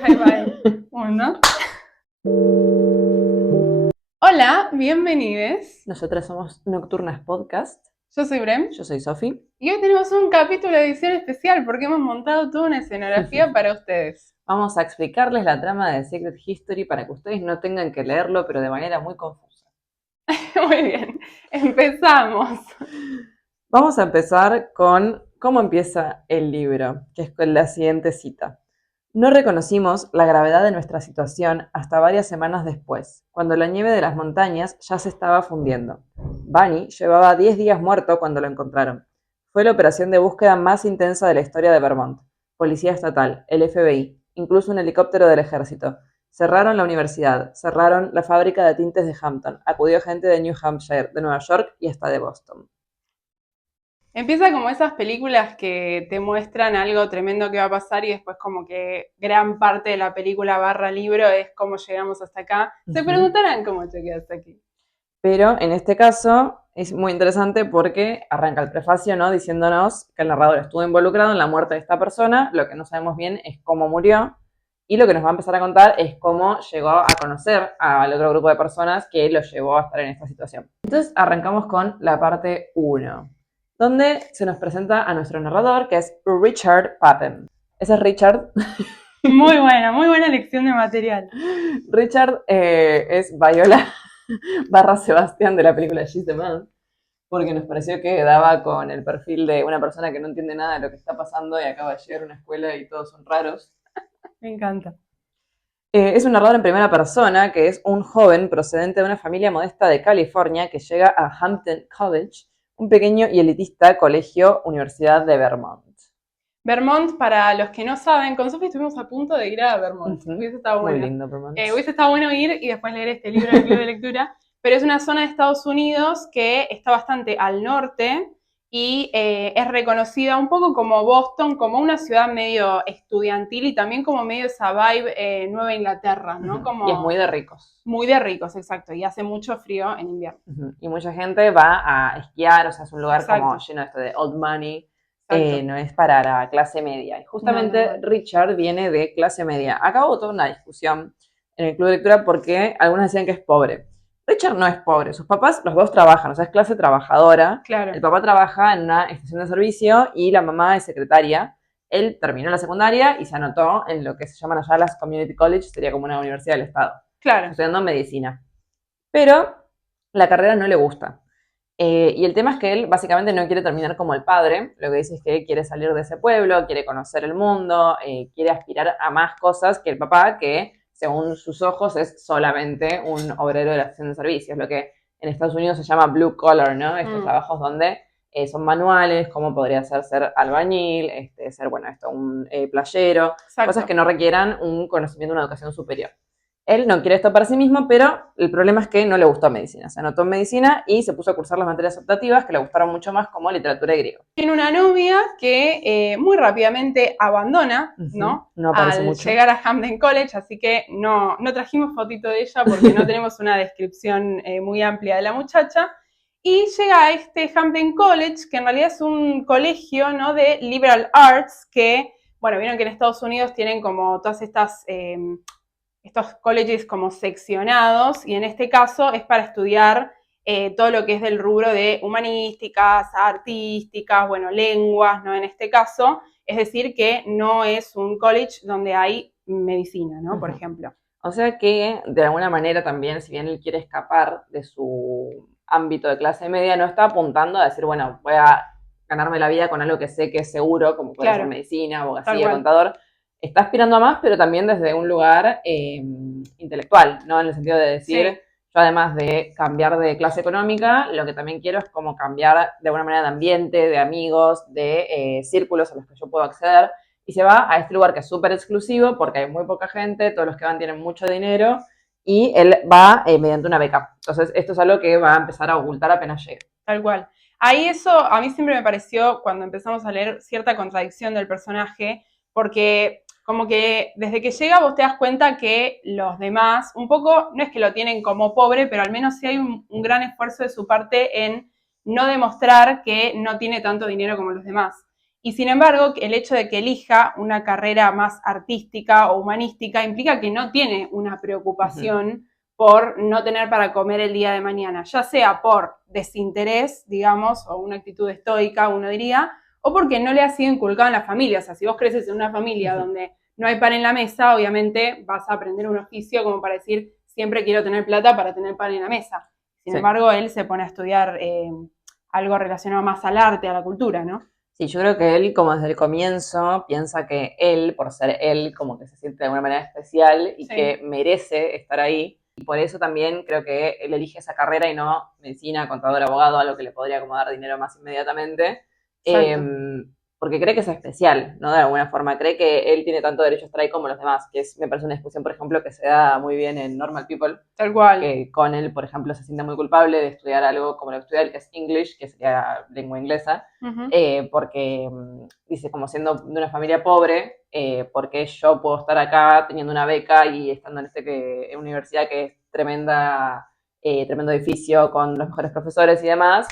Bye bye. Uno. Hola, bienvenidos. Nosotras somos Nocturnas Podcast. Yo soy Brem. Yo soy Sofi. Y hoy tenemos un capítulo de edición especial porque hemos montado toda una escenografía para ustedes. Vamos a explicarles la trama de Secret History para que ustedes no tengan que leerlo, pero de manera muy confusa. Muy bien, empezamos. Vamos a empezar con cómo empieza el libro, que es con la siguiente cita. No reconocimos la gravedad de nuestra situación hasta varias semanas después, cuando la nieve de las montañas ya se estaba fundiendo. Bunny llevaba 10 días muerto cuando lo encontraron. Fue la operación de búsqueda más intensa de la historia de Vermont. Policía estatal, el FBI, incluso un helicóptero del ejército. Cerraron la universidad, cerraron la fábrica de tintes de Hampton, acudió gente de New Hampshire, de Nueva York y hasta de Boston. Empieza como esas películas que te muestran algo tremendo que va a pasar y después como que gran parte de la película barra libro es cómo llegamos hasta acá. Se preguntarán cómo llegué hasta aquí. Pero en este caso es muy interesante porque arranca el prefacio, ¿no? Diciéndonos que el narrador estuvo involucrado en la muerte de esta persona, lo que no sabemos bien es cómo murió, y lo que nos va a empezar a contar es cómo llegó a conocer al otro grupo de personas que lo llevó a estar en esta situación. Entonces arrancamos con la parte 1, donde se nos presenta a nuestro narrador, que es Richard Patten. Ese es Richard. Muy buena lección de material. Richard es Viola barra Sebastián de la película She's the Man, porque nos pareció que daba con el perfil de una persona que no entiende nada de lo que está pasando y acaba de llegar a una escuela y todos son raros. Me encanta. Es un narrador en primera persona que es un joven procedente de una familia modesta de California que llega a Hampton College, un pequeño y elitista colegio universidad de Vermont. Vermont, para los que no saben, con Sofi estuvimos a punto de ir a Vermont. Hubiese estado bueno. Muy lindo Vermont. Hubiese estado bueno ir y después leer este libro en el club de lectura, pero es una zona de Estados Unidos que está bastante al norte y es reconocida un poco como Boston, como una ciudad medio estudiantil y también como medio esa vibe Nueva Inglaterra, ¿no? Como y es muy de ricos. Muy de ricos, exacto, y hace mucho frío en invierno. Y mucha gente va a esquiar, o sea, es un lugar como lleno de old money. No es para la clase media. Y justamente no. Richard viene de clase media. Acá hubo toda una discusión en el club de lectura porque algunos decían que es pobre. Richard no es pobre, sus papás, los dos trabajan, o sea, es clase trabajadora. Claro. El papá trabaja en una estación de servicio y la mamá es secretaria. Él terminó la secundaria y se anotó en lo que se llaman allá las community college, sería como una universidad del estado. Claro. Estudiando medicina. Pero la carrera no le gusta. Y el tema es que él básicamente no quiere terminar como el padre, lo que dice es que quiere salir de ese pueblo, quiere conocer el mundo, quiere aspirar a más cosas que el papá, que según sus ojos es solamente un obrero de la estación de servicios, lo que en Estados Unidos se llama blue collar, ¿no? Estos trabajos donde son manuales, como podría ser albañil, ser, bueno, un playero, cosas que no requieran un conocimiento, una educación superior. Él no quiere esto para sí mismo, pero el problema es que no le gustó medicina. Se anotó en medicina y se puso a cursar las materias optativas que le gustaron mucho más, como literatura y griego. Tiene una novia que muy rápidamente abandona, ¿no? No aparece al mucho. Llegar a Hampton College, así que no trajimos fotito de ella porque no tenemos una descripción muy amplia de la muchacha. Y llega a este Hampton College, que en realidad es un colegio, ¿no? de liberal arts, que, bueno, vieron que en Estados Unidos tienen como todas estas... estos colleges como seccionados, y en este caso es para estudiar todo lo que es del rubro de humanísticas, artísticas, bueno, lenguas, ¿no? En este caso, es decir, que no es un college donde hay medicina, ¿no? Por ejemplo. O sea que, de alguna manera también, si bien él quiere escapar de su ámbito de clase media, no está apuntando a decir, bueno, voy a ganarme la vida con algo que sé que es seguro, como puede ser medicina, abogacía, contador. Está aspirando a más, pero también desde un lugar intelectual, ¿no? En el sentido de decir, yo además de cambiar de clase económica, lo que también quiero es como cambiar de alguna manera de ambiente, de amigos, de círculos a los que yo puedo acceder. Y se va a este lugar que es súper exclusivo porque hay muy poca gente, todos los que van tienen mucho dinero y él va mediante una beca. Entonces esto es algo que va a empezar a ocultar apenas llegue. Tal cual. Ahí eso a mí siempre me pareció, cuando empezamos a leer, cierta contradicción del personaje, porque como que desde que llega vos te das cuenta que los demás, un poco, no es que lo tienen como pobre, pero al menos sí hay un gran esfuerzo de su parte en no demostrar que no tiene tanto dinero como los demás. Y sin embargo, el hecho de que elija una carrera más artística o humanística implica que no tiene una preocupación por no tener para comer el día de mañana, ya sea por desinterés, digamos, o una actitud estoica, uno diría, o porque no le ha sido inculcado en la familia. O sea, si vos creces en una familia donde no hay pan en la mesa, obviamente vas a aprender un oficio como para decir, siempre quiero tener plata para tener pan en la mesa. Sin embargo, él se pone a estudiar algo relacionado más al arte, a la cultura, ¿no? Sí, yo creo que él, como desde el comienzo, piensa que él, por ser él, como que se siente de alguna manera especial y que merece estar ahí. Y por eso también creo que él elige esa carrera y no medicina, contador, abogado, algo que le podría como dar dinero más inmediatamente. Porque cree que es especial, ¿no? De alguna forma. Cree que él tiene tanto derecho a estar ahí como los demás, que me parece una discusión, por ejemplo, que se da muy bien en Normal People. Tal cual. Que con él, por ejemplo, se siente muy culpable de estudiar algo como lo que estudia él, que es English, que sería lengua inglesa, porque dice, como siendo de una familia pobre, porque yo puedo estar acá teniendo una beca y estando en esta universidad que es tremendo edificio con los mejores profesores y demás,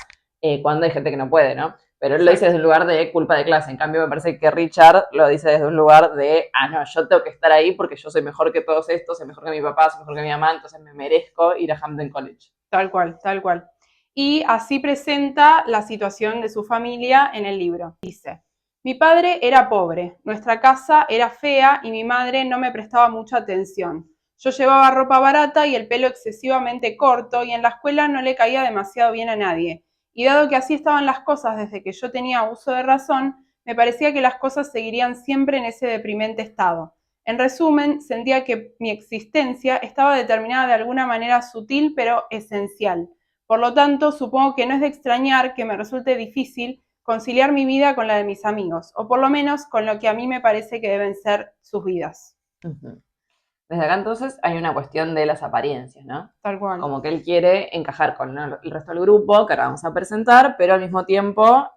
cuando hay gente que no puede, ¿no? Pero él lo dice desde un lugar de culpa de clase. En cambio, me parece que Richard lo dice desde un lugar de, no, yo tengo que estar ahí porque yo soy mejor que todos estos, soy mejor que mi papá, soy mejor que mi mamá, entonces me merezco ir a Hampden College. Tal cual, tal cual. Y así presenta la situación de su familia en el libro. Dice, mi padre era pobre, nuestra casa era fea y mi madre no me prestaba mucha atención. Yo llevaba ropa barata y el pelo excesivamente corto y en la escuela no le caía demasiado bien a nadie. Y dado que así estaban las cosas desde que yo tenía uso de razón, me parecía que las cosas seguirían siempre en ese deprimente estado. En resumen, sentía que mi existencia estaba determinada de alguna manera sutil pero esencial. Por lo tanto, supongo que no es de extrañar que me resulte difícil conciliar mi vida con la de mis amigos, o por lo menos con lo que a mí me parece que deben ser sus vidas. Desde acá entonces hay una cuestión de las apariencias, ¿no? Tal cual. Como que él quiere encajar con el resto del grupo, que ahora vamos a presentar, pero al mismo tiempo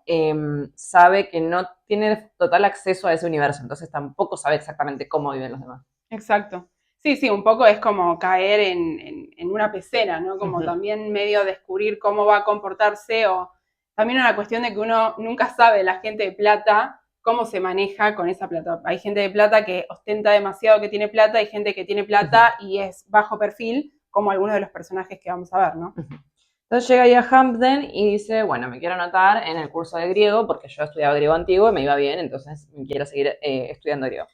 sabe que no tiene total acceso a ese universo, entonces tampoco sabe exactamente cómo viven los demás. Exacto. Sí, un poco es como caer en una pecera, ¿no? Como también medio descubrir cómo va a comportarse, o también una cuestión de que uno nunca sabe, la gente de plata, cómo se maneja con esa plata. Hay gente de plata que ostenta demasiado que tiene plata, hay gente que tiene plata y es bajo perfil, como algunos de los personajes que vamos a ver, ¿no? Entonces llega ahí a Hampden y dice, bueno, me quiero anotar en el curso de griego porque yo estudiaba griego antiguo y me iba bien, entonces quiero seguir estudiando griego.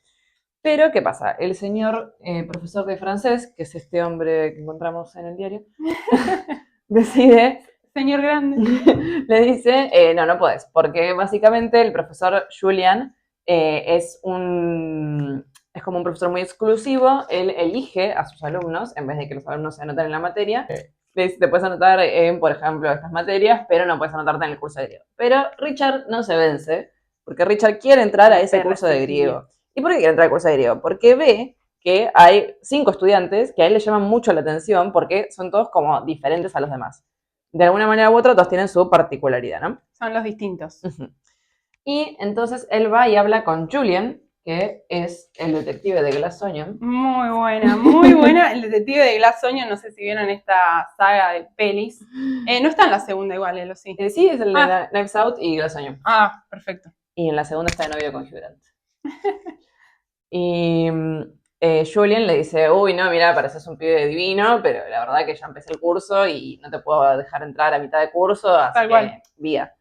Pero, ¿qué pasa? El señor profesor de francés, que es este hombre que encontramos en el diario, decide... Señor grande. Le dice, no podés, porque básicamente el profesor Julian es como un profesor muy exclusivo, él elige a sus alumnos, en vez de que los alumnos se anoten en la materia, le dice, te puedes anotar en, por ejemplo, estas materias, pero no puedes anotarte en el curso de griego. Pero Richard no se vence, porque Richard quiere entrar a ese curso de griego. ¿Y por qué quiere entrar al curso de griego? Porque ve que hay 5 estudiantes que a él le llaman mucho la atención porque son todos como diferentes a los demás. De alguna manera u otra, todos tienen su particularidad, ¿no? Son los distintos. Y entonces él va y habla con Julian, que es el detective de Glass Onion. Muy buena, muy buena. El detective de Glass Onion, no sé si vieron esta saga de pelis. No está en la segunda igual, ¿lo sí? Sí, es el de Knives Out y Glass Onion. Ah, perfecto. Y en la segunda está de novio con Hugh Grant. Y Julian le dice, uy, no, mira, pareces un pibe divino, pero la verdad que ya empecé el curso y no te puedo dejar entrar a mitad de curso, así que vía.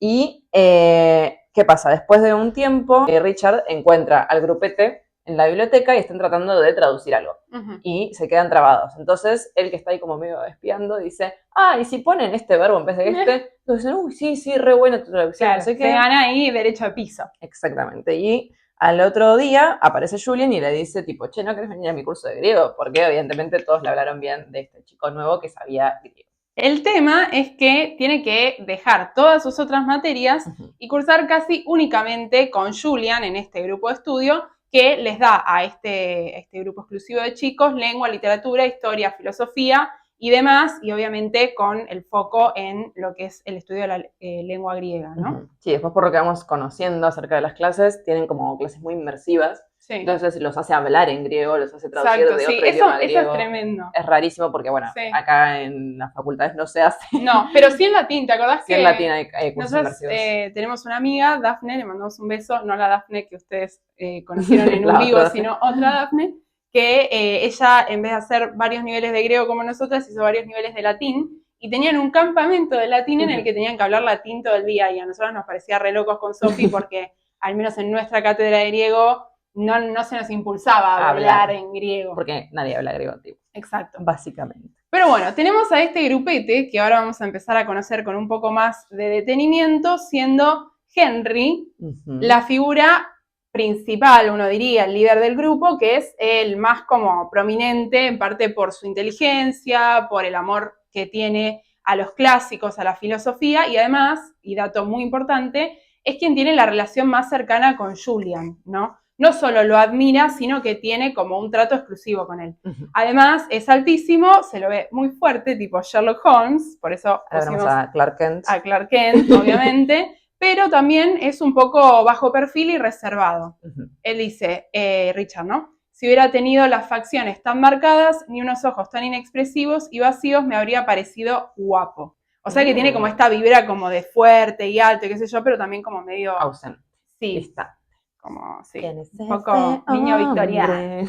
Y, ¿qué pasa? Después de un tiempo, Richard encuentra al grupete en la biblioteca y están tratando de traducir algo. Y se quedan trabados. Entonces, él que está ahí como medio espiando, dice, y si ponen este verbo en vez de este, entonces, uy, sí, re buena tu traducción. Claro, no sé qué. Se gana ahí derecho de piso. Exactamente. Y al otro día aparece Julian y le dice, tipo, che, ¿no querés venir a mi curso de griego? Porque evidentemente todos le hablaron bien de este chico nuevo que sabía griego. El tema es que tiene que dejar todas sus otras materias y cursar casi únicamente con Julian en este grupo de estudio que les da a este grupo exclusivo de chicos lengua, literatura, historia, filosofía y demás, y obviamente con el foco en lo que es el estudio de la lengua griega, ¿no? Sí, después por lo que vamos conociendo acerca de las clases, tienen como clases muy inmersivas. Sí. Entonces los hace hablar en griego, los hace traducir Exacto, de sí, otro idioma eso griego. es tremendo. Es rarísimo porque, bueno, Sí. acá en las facultades no se hace. No, pero sí en latín, ¿te acordás Sí, que en latín hay cursos nosotros inmersivos. tenemos una amiga, Dafne, le mandamos un beso, no la Dafne que ustedes conocieron en un La vivo, otra Dafne. sino otra Dafne, que ella, en vez de hacer varios niveles de griego como nosotras, hizo varios niveles de latín, y tenían un campamento de latín en el que tenían que hablar latín todo el día, y a nosotros nos parecía re locos con Sofi, porque al menos en nuestra cátedra de griego no se nos impulsaba a hablar en griego. Porque nadie habla griego antiguo. Exacto. Básicamente. Pero bueno, tenemos a este grupete que ahora vamos a empezar a conocer con un poco más de detenimiento, siendo Henry la figura principal, uno diría, el líder del grupo, que es el más como prominente, en parte por su inteligencia, por el amor que tiene a los clásicos, a la filosofía, y además, y dato muy importante, es quien tiene la relación más cercana con Julian, ¿no? No solo lo admira, sino que tiene como un trato exclusivo con él. Además, es altísimo, se lo ve muy fuerte, tipo Sherlock Holmes, por eso pusimos a Clark Kent. A Clark Kent, obviamente, pero también es un poco bajo perfil y reservado. Él dice, Richard, ¿no? Si hubiera tenido las facciones tan marcadas, ni unos ojos tan inexpresivos y vacíos, me habría parecido guapo. O sea que tiene como esta vibra como de fuerte y alto y qué sé yo, pero también como medio... ausente. Sí. Está. Como, sí, un poco niño victoriano.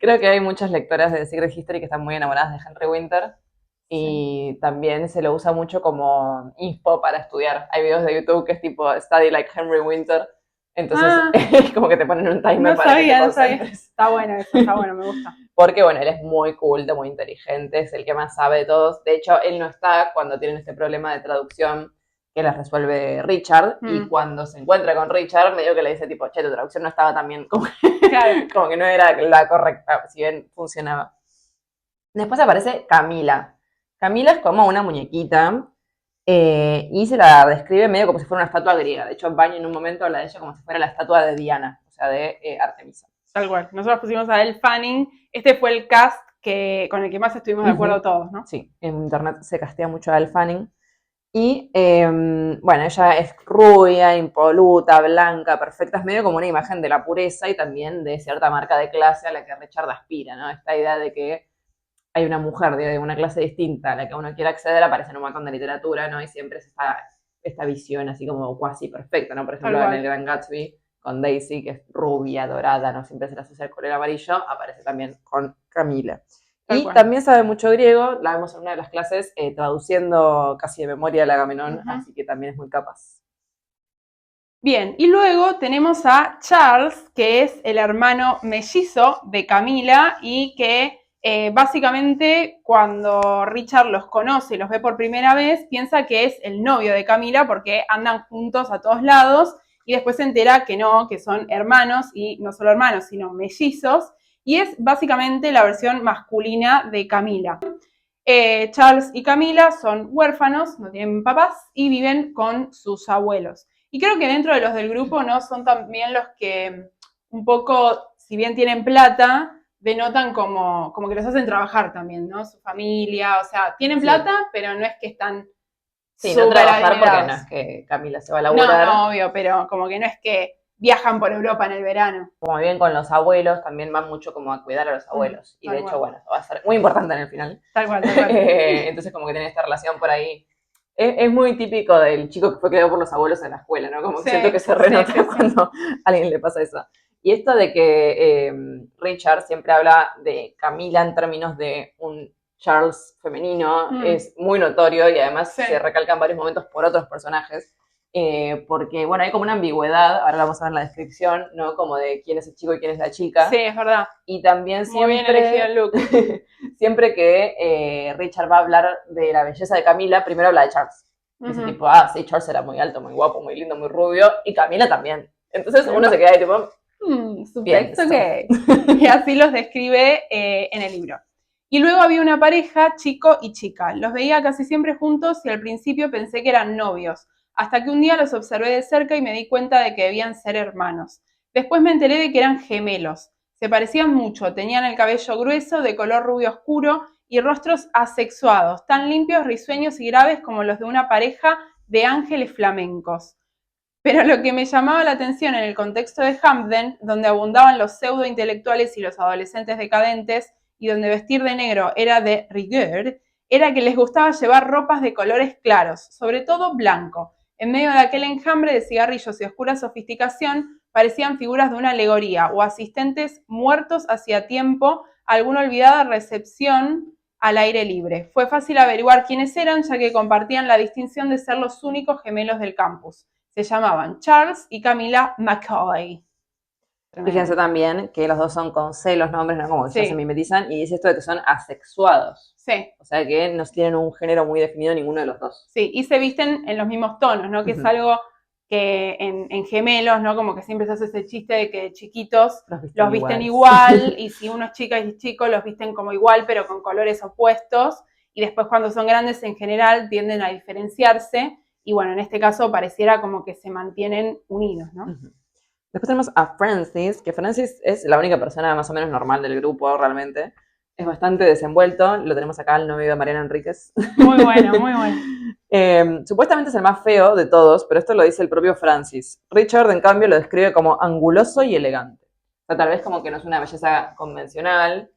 Creo que hay muchas lectoras de Secret History que están muy enamoradas de Henry Winter. Y también se lo usa mucho como inspo para estudiar. Hay videos de YouTube que es tipo Study like Henry Winter. Entonces es como que te ponen un timer para que te concentres. Está bueno eso, está bueno, me gusta. Porque bueno, él es muy culto, muy inteligente, es el que más sabe de todos. De hecho, él no está cuando tienen este problema de traducción que les resuelve Richard. Y cuando se encuentra con Richard, medio que le dice tipo, che, tu traducción no estaba tan bien, como que no era la correcta, si bien funcionaba. Después aparece Camila. Camila es como una muñequita y se la describe medio como si fuera una estatua griega. De hecho, Baño en un momento habla de ella como si fuera la estatua de Diana, o sea, de Artemisa. Tal cual. Nosotros pusimos a Elle Fanning. Este fue el cast con el que más estuvimos de acuerdo todos, ¿no? Sí, en internet se castea mucho a Elle Fanning. Y, bueno, ella es rubia, impoluta, blanca, perfecta. Es medio como una imagen de la pureza y también de cierta marca de clase a la que Richard aspira, ¿no? Esta idea de que hay una mujer de una clase distinta a la que uno quiere acceder, aparece en un montón de literatura, ¿no? Y siempre es esta visión así como cuasi perfecta, ¿no? Por ejemplo, en El Gran Gatsby, con Daisy, que es rubia, dorada, ¿no? Siempre se la asocia al color amarillo, aparece también con Camila. Y también sabe mucho griego, la vemos en una de las clases traduciendo casi de memoria el Agamenón, así que también es muy capaz. Bien, y luego tenemos a Charles, que es el hermano mellizo de Camila y que básicamente cuando Richard los conoce y los ve por primera vez, piensa que es el novio de Camila porque andan juntos a todos lados y después se entera que no, que son hermanos y no solo hermanos, sino mellizos. Y es básicamente la versión masculina de Camila. Charles y Camila son huérfanos, no tienen papás y viven con sus abuelos. Y creo que dentro de los del grupo, ¿no? Son también los que un poco, si bien tienen plata, denotan como que los hacen trabajar también, ¿no? Su familia, o sea, tienen plata, pero no es que están no trabajar porque no es que Camila se va a laburar. No, obvio, pero como que no es que viajan por Europa en el verano. Como viven con los abuelos, también van mucho como a cuidar a los abuelos. Y de hecho, bueno, va a ser muy importante en el final. Tal cual. Entonces como que tienen esta relación por ahí. Es muy típico del chico que fue criado por los abuelos en la escuela, ¿no? Como que siento que se renota cuando a alguien le pasa eso. Y esto de que Richard siempre habla de Camila en términos de un Charles femenino es muy notorio y además se recalca en varios momentos por otros personajes. Porque, bueno, hay como una ambigüedad, ahora la vamos a ver en la descripción, ¿no? Como de quién es el chico y quién es la chica. Sí, es verdad. Y también siempre... Muy bien elegido el look. siempre que Richard va a hablar de la belleza de Camila, primero habla de Charles. Dice tipo, sí, Charles era muy alto, muy guapo, muy lindo, muy rubio, y Camila también. Entonces uno se queda ahí tipo... Subtexto gay. Y así los describe en el libro. Y luego había una pareja, chico y chica. Los veía casi siempre juntos y al principio pensé que eran novios, hasta que un día los observé de cerca y me di cuenta de que debían ser hermanos. Después me enteré de que eran gemelos. Se parecían mucho, tenían el cabello grueso, de color rubio oscuro y rostros asexuados, tan limpios, risueños y graves como los de una pareja de ángeles flamencos. Pero lo que me llamaba la atención en el contexto de Hampden, donde abundaban los pseudo-intelectuales y los adolescentes decadentes, y donde vestir de negro era de rigueur, era que les gustaba llevar ropas de colores claros, sobre todo blanco. En medio de aquel enjambre de cigarrillos y oscura sofisticación, parecían figuras de una alegoría o asistentes muertos hacía tiempo a alguna olvidada recepción al aire libre. Fue fácil averiguar quiénes eran, ya que compartían la distinción de ser los únicos gemelos del campus. Se llamaban Charles y Camila McCoy. Fíjense también que los dos son con C los nombres, ¿no? Como que ya se mimetizan, y dice esto de que son asexuados. Sí. O sea que no tienen un género muy definido ninguno de los dos. Sí, y se visten en los mismos tonos, ¿no? Que es algo que en gemelos, ¿no? Como que siempre se hace ese chiste de que chiquitos los visten igual y si uno es chica y chico los visten como igual, pero con colores opuestos. Y después cuando son grandes en general tienden a diferenciarse. Y bueno, en este caso pareciera como que se mantienen unidos, ¿no? Después tenemos a Francis, que Francis es la única persona más o menos normal del grupo realmente. Es bastante desenvuelto. Lo tenemos acá, el novio de Mariana Enríquez. Muy bueno, muy bueno. Supuestamente es el más feo de todos, pero esto lo dice el propio Francis. Richard, en cambio, lo describe como anguloso y elegante. O sea, tal vez como que no es una belleza convencional,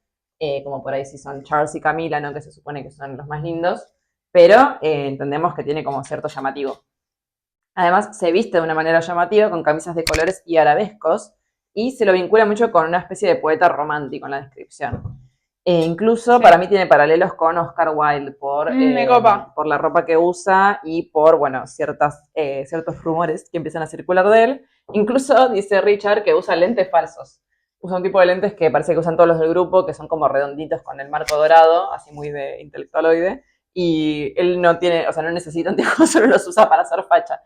como por ahí sí son Charles y Camila, ¿no? Que se supone que son los más lindos, pero entendemos que tiene como cierto llamativo. Además, se viste de una manera llamativa, con camisas de colores y arabescos, y se lo vincula mucho con una especie de poeta romántico en la descripción. Incluso para mí tiene paralelos con Oscar Wilde por la ropa que usa y por, bueno, ciertos rumores que empiezan a circular de él. Incluso dice Richard que usa lentes falsos. Usa un tipo de lentes que parece que usan todos los del grupo, que son como redonditos con el marco dorado, así muy de intelectualoide. Y él no tiene, o sea, no necesita anteojos, solo los usa para hacer facha.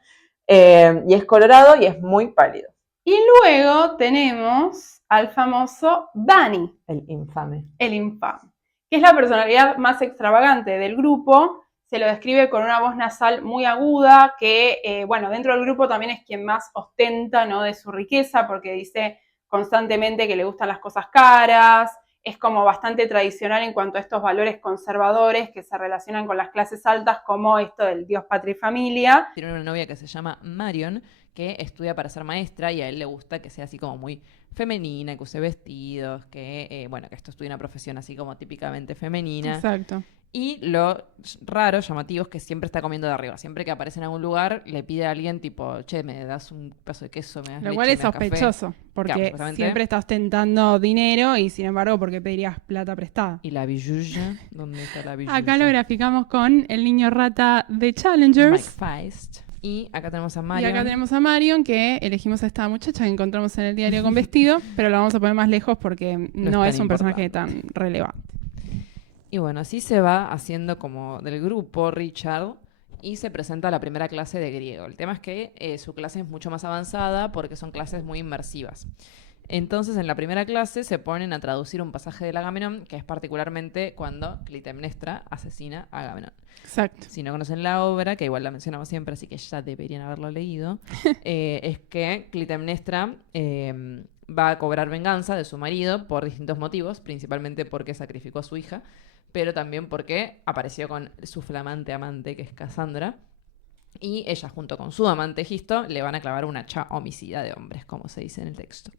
Y es colorado y es muy pálido. Y luego tenemos al famoso Danny. El infame. El infame. Que es la personalidad más extravagante del grupo. Se lo describe con una voz nasal muy aguda, que, bueno, dentro del grupo también es quien más ostenta, ¿no? De su riqueza, porque dice constantemente que le gustan las cosas caras. Es como bastante tradicional en cuanto a estos valores conservadores que se relacionan con las clases altas, como esto del Dios, patria y familia. Tiene una novia que se llama Marion, que estudia para ser maestra y a él le gusta que sea así como muy femenina, que use vestidos, que, bueno, que esto estudie una profesión así como típicamente femenina. Exacto. Y lo raro, llamativo, es que siempre está comiendo de arriba. Siempre que aparece en algún lugar, le pide a alguien tipo, che, me das un pedazo de queso, me das leche, lo cual es sospechoso, porque siempre está ostentando dinero y sin embargo, ¿por qué pedirías plata prestada? ¿Y la billulla? ¿Dónde está la billulla? Acá lo graficamos con el niño rata de Challengers. Mike Feist. Y acá tenemos a Marion. Y acá tenemos a Marion, que elegimos a esta muchacha que encontramos en el diario con vestido, pero la vamos a poner más lejos porque no es un personaje tan relevante. Y bueno, así se va haciendo como del grupo Richard y se presenta a la primera clase de griego. El tema es que su clase es mucho más avanzada porque son clases muy inmersivas. Entonces, en la primera clase se ponen a traducir un pasaje del Agamenón, que es particularmente cuando Clitemnestra asesina a Agamenón. Exacto. Si no conocen la obra, que igual la mencionamos siempre, así que ya deberían haberlo leído, es que Clitemnestra va a cobrar venganza de su marido por distintos motivos, principalmente porque sacrificó a su hija, pero también porque apareció con su flamante amante, que es Casandra, y ella, junto con su amante Egisto, le van a clavar un hacha homicida de hombres, como se dice en el texto.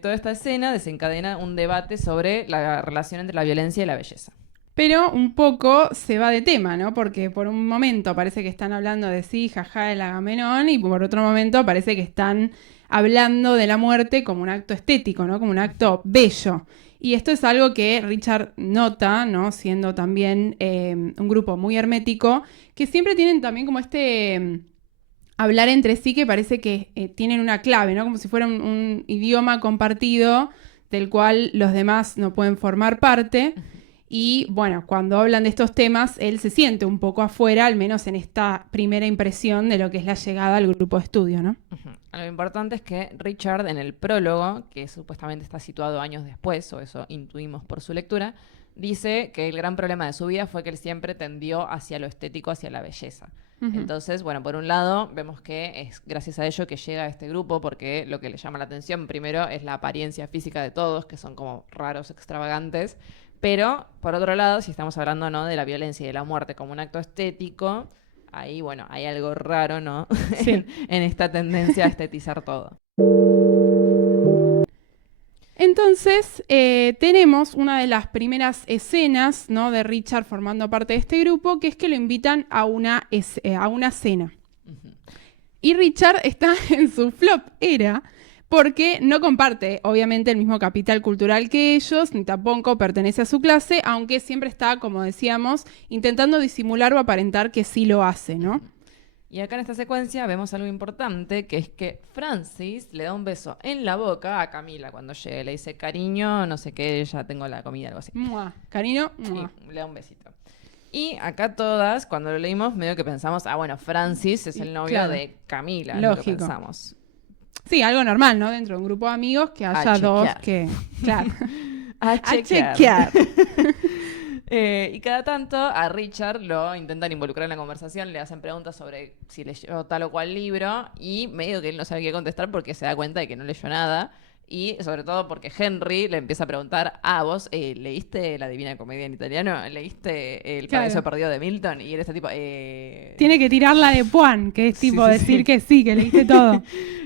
Toda esta escena desencadena un debate sobre la relación entre la violencia y la belleza. Pero un poco se va de tema, ¿no? Porque por un momento parece que están hablando de sí, jaja, el Agamenón, y por otro momento parece que están hablando de la muerte como un acto estético, ¿no? Como un acto bello. Y esto es algo que Richard nota, ¿no? Siendo también un grupo muy hermético, que siempre tienen también como hablar entre sí que parece que tienen una clave, ¿no? Como si fuera un idioma compartido del cual los demás no pueden formar parte. Y bueno, cuando hablan de estos temas, él se siente un poco afuera, al menos en esta primera impresión de lo que es la llegada al grupo de estudio, ¿no? Lo importante es que Richard, en el prólogo, que supuestamente está situado años después, o eso intuimos por su lectura, dice que el gran problema de su vida fue que él siempre tendió hacia lo estético, hacia la belleza. Entonces, bueno, por un lado, vemos que es gracias a ello que llega a este grupo, porque lo que le llama la atención primero es la apariencia física de todos, que son como raros, extravagantes. Pero, por otro lado, si estamos hablando, ¿no?, de la violencia y de la muerte como un acto estético, ahí, bueno, hay algo raro, ¿no? Sí. en esta tendencia a estetizar todo. Entonces, tenemos una de las primeras escenas, ¿no?, de Richard formando parte de este grupo, que es que lo invitan a una cena. Ujú. Y Richard está en su flop era porque no comparte, obviamente, el mismo capital cultural que ellos, ni tampoco pertenece a su clase, aunque siempre está, como decíamos, intentando disimular o aparentar que sí lo hace, ¿no? Y acá en esta secuencia vemos algo importante, que es que Francis le da un beso en la boca a Camila cuando llega. Le dice, cariño, no sé qué, ya tengo la comida, algo así. Mua. Cariño, mua. Y le da un besito. Y acá todas, cuando lo leímos, medio que pensamos, bueno, Francis es el novio Claro. de Camila, es lo que Lógico. pensamos. Sí, algo normal, ¿no? Dentro de un grupo de amigos que haya dos chequear. que... Claro. A chequear. chequear. Y cada tanto a Richard lo intentan involucrar en la conversación, le hacen preguntas sobre si leyó tal o cual libro y medio que él no sabe qué contestar porque se da cuenta de que no leyó nada. Y sobre todo porque Henry le empieza a preguntar, vos ¿leíste La Divina Comedia en italiano? ¿Leíste El Claro. Paraíso Perdido de Milton? Y él está tipo... Tiene que tirarla de Puan, que es tipo sí, decir sí. que sí, que leíste todo.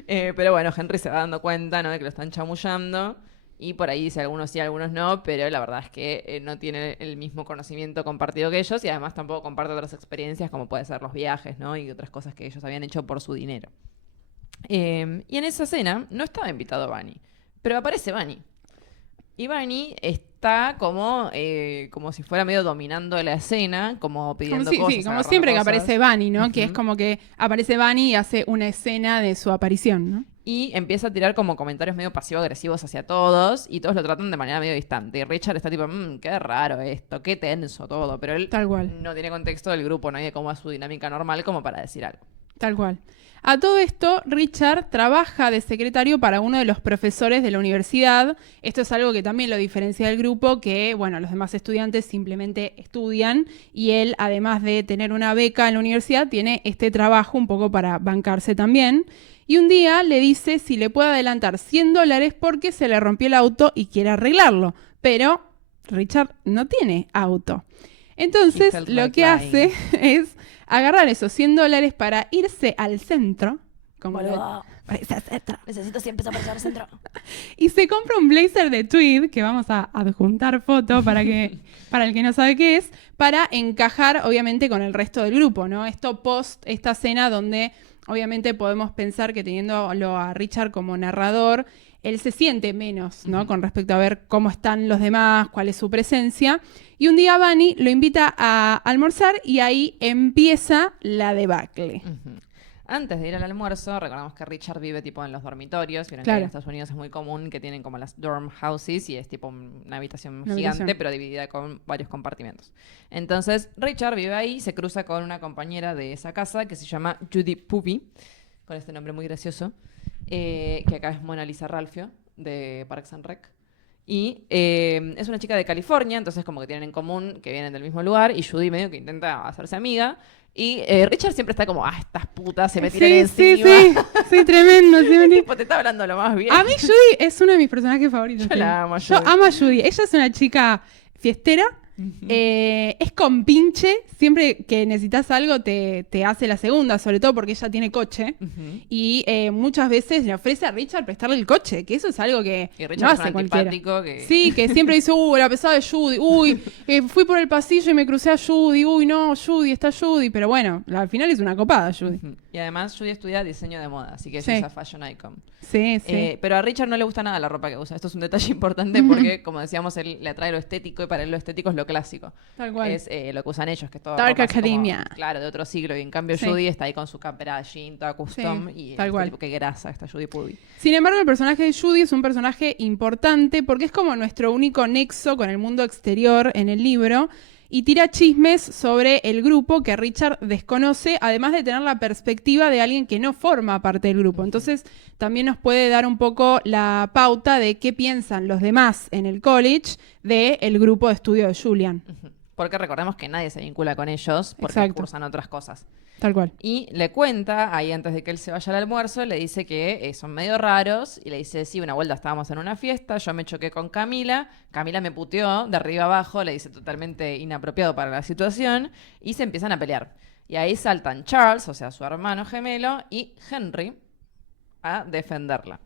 Pero bueno, Henry se va dando cuenta, ¿no?, de que lo están chamullando. Y por ahí dice algunos sí, algunos no, pero la verdad es que no tiene el mismo conocimiento compartido que ellos y además tampoco comparte otras experiencias como puede ser los viajes, ¿no?, y otras cosas que ellos habían hecho por su dinero. Y en esa cena no estaba invitado Bunny, pero aparece Bunny. Y Bunny está como si fuera medio dominando la escena, como pidiendo Como, cosas. sí, como agarrando siempre que cosas. aparece Bunny, ¿no? Ujú. Que es como que aparece Bunny y hace una escena de su aparición, ¿no? Y empieza a tirar como comentarios medio pasivo-agresivos hacia todos y todos lo tratan de manera medio distante. Y Richard está tipo, qué raro esto, qué tenso todo. Pero él Tal cual. no tiene contexto del grupo, no hay de cómo es su dinámica normal como para decir algo. Tal cual. A todo esto, Richard trabaja de secretario para uno de los profesores de la universidad. Esto es algo que también lo diferencia del grupo, que, bueno, los demás estudiantes simplemente estudian y él, además de tener una beca en la universidad, tiene este trabajo un poco para bancarse también. Y un día le dice si le puede adelantar $100 porque se le rompió el auto y quiere arreglarlo. Pero Richard no tiene auto. Entonces, lo que hace es agarrar esos $100 para irse al centro. Como para irse al centro. Necesito 100 pesos para ir al centro. Y se compra un blazer de tweed, que vamos a adjuntar foto para el que no sabe qué es, para encajar, obviamente, con el resto del grupo, ¿no? Esto post esta escena donde, obviamente, podemos pensar que teniéndolo a Richard como narrador, él se siente menos, ¿no? Con respecto a ver cómo están los demás, cuál es su presencia. Y un día Bunny lo invita a almorzar y ahí empieza la debacle. Uh-huh. Antes de ir al almuerzo, recordamos que Richard vive tipo en los dormitorios. Vieron Claro. que en Estados Unidos es muy común que tienen como las dorm houses y es tipo una habitación gigante, pero dividida con varios compartimentos. Entonces, Richard vive ahí, se cruza con una compañera de esa casa que se llama Judy Puppy, con este nombre muy gracioso, que acá es Mona Lisa Ralphio, de Parks and Rec. Y es una chica de California, entonces como que tienen en común que vienen del mismo lugar y Judy medio que intenta hacerse amiga. Y Richard siempre está como, estas putas se me tiran encima. Sí, tremendo. Tipo, te está hablando lo más bien. A mí Judy es uno de mis personajes favoritos. Yo la amo a Yo Judy. amo a Judy. Ella es una chica fiestera. Es compinche. Siempre que necesitas algo te hace la segunda, sobre todo porque ella tiene coche. Y muchas veces le ofrece a Richard prestarle el coche, que eso es algo que Y Richard no es hace un cualquiera. antipático que... Sí, que siempre dice, la pesada de Judy, fui por el pasillo y me crucé a Judy, no, Judy, está Judy, pero bueno, al final es una copada Judy. Y además Judy estudia diseño de moda, así que Sí. ella es a fashion icon. Sí, sí. Pero a Richard no le gusta nada la ropa que usa. Esto es un detalle importante porque, como decíamos, él le atrae lo estético y para él lo estético es lo clásico. Tal cual. Es lo que usan ellos, que es todo Dark ropa así Academia. como, claro, de otro siglo. Y en cambio Sí. Judy está ahí con su campera de jean, toda custom. Sí, y tal cual. tipo, qué grasa esta Judy Puppy. Sin embargo, el personaje de Judy es un personaje importante porque es como nuestro único nexo con el mundo exterior en el libro y tira chismes sobre el grupo que Richard desconoce, además de tener la perspectiva de alguien que no forma parte del grupo. Entonces, también nos puede dar un poco la pauta de qué piensan los demás en el college del grupo de estudio de Julian. Porque recordemos que nadie se vincula con ellos porque Exacto. cursan otras cosas. Tal cual. Y le cuenta, ahí antes de que él se vaya al almuerzo, le dice que son medio raros. Y le dice, sí, una vuelta estábamos en una fiesta, yo me choqué con Camila. Camila me puteó de arriba abajo, le dice totalmente inapropiado para la situación. Y se empiezan a pelear. Y ahí saltan Charles, o sea, su hermano gemelo, y Henry a defenderla.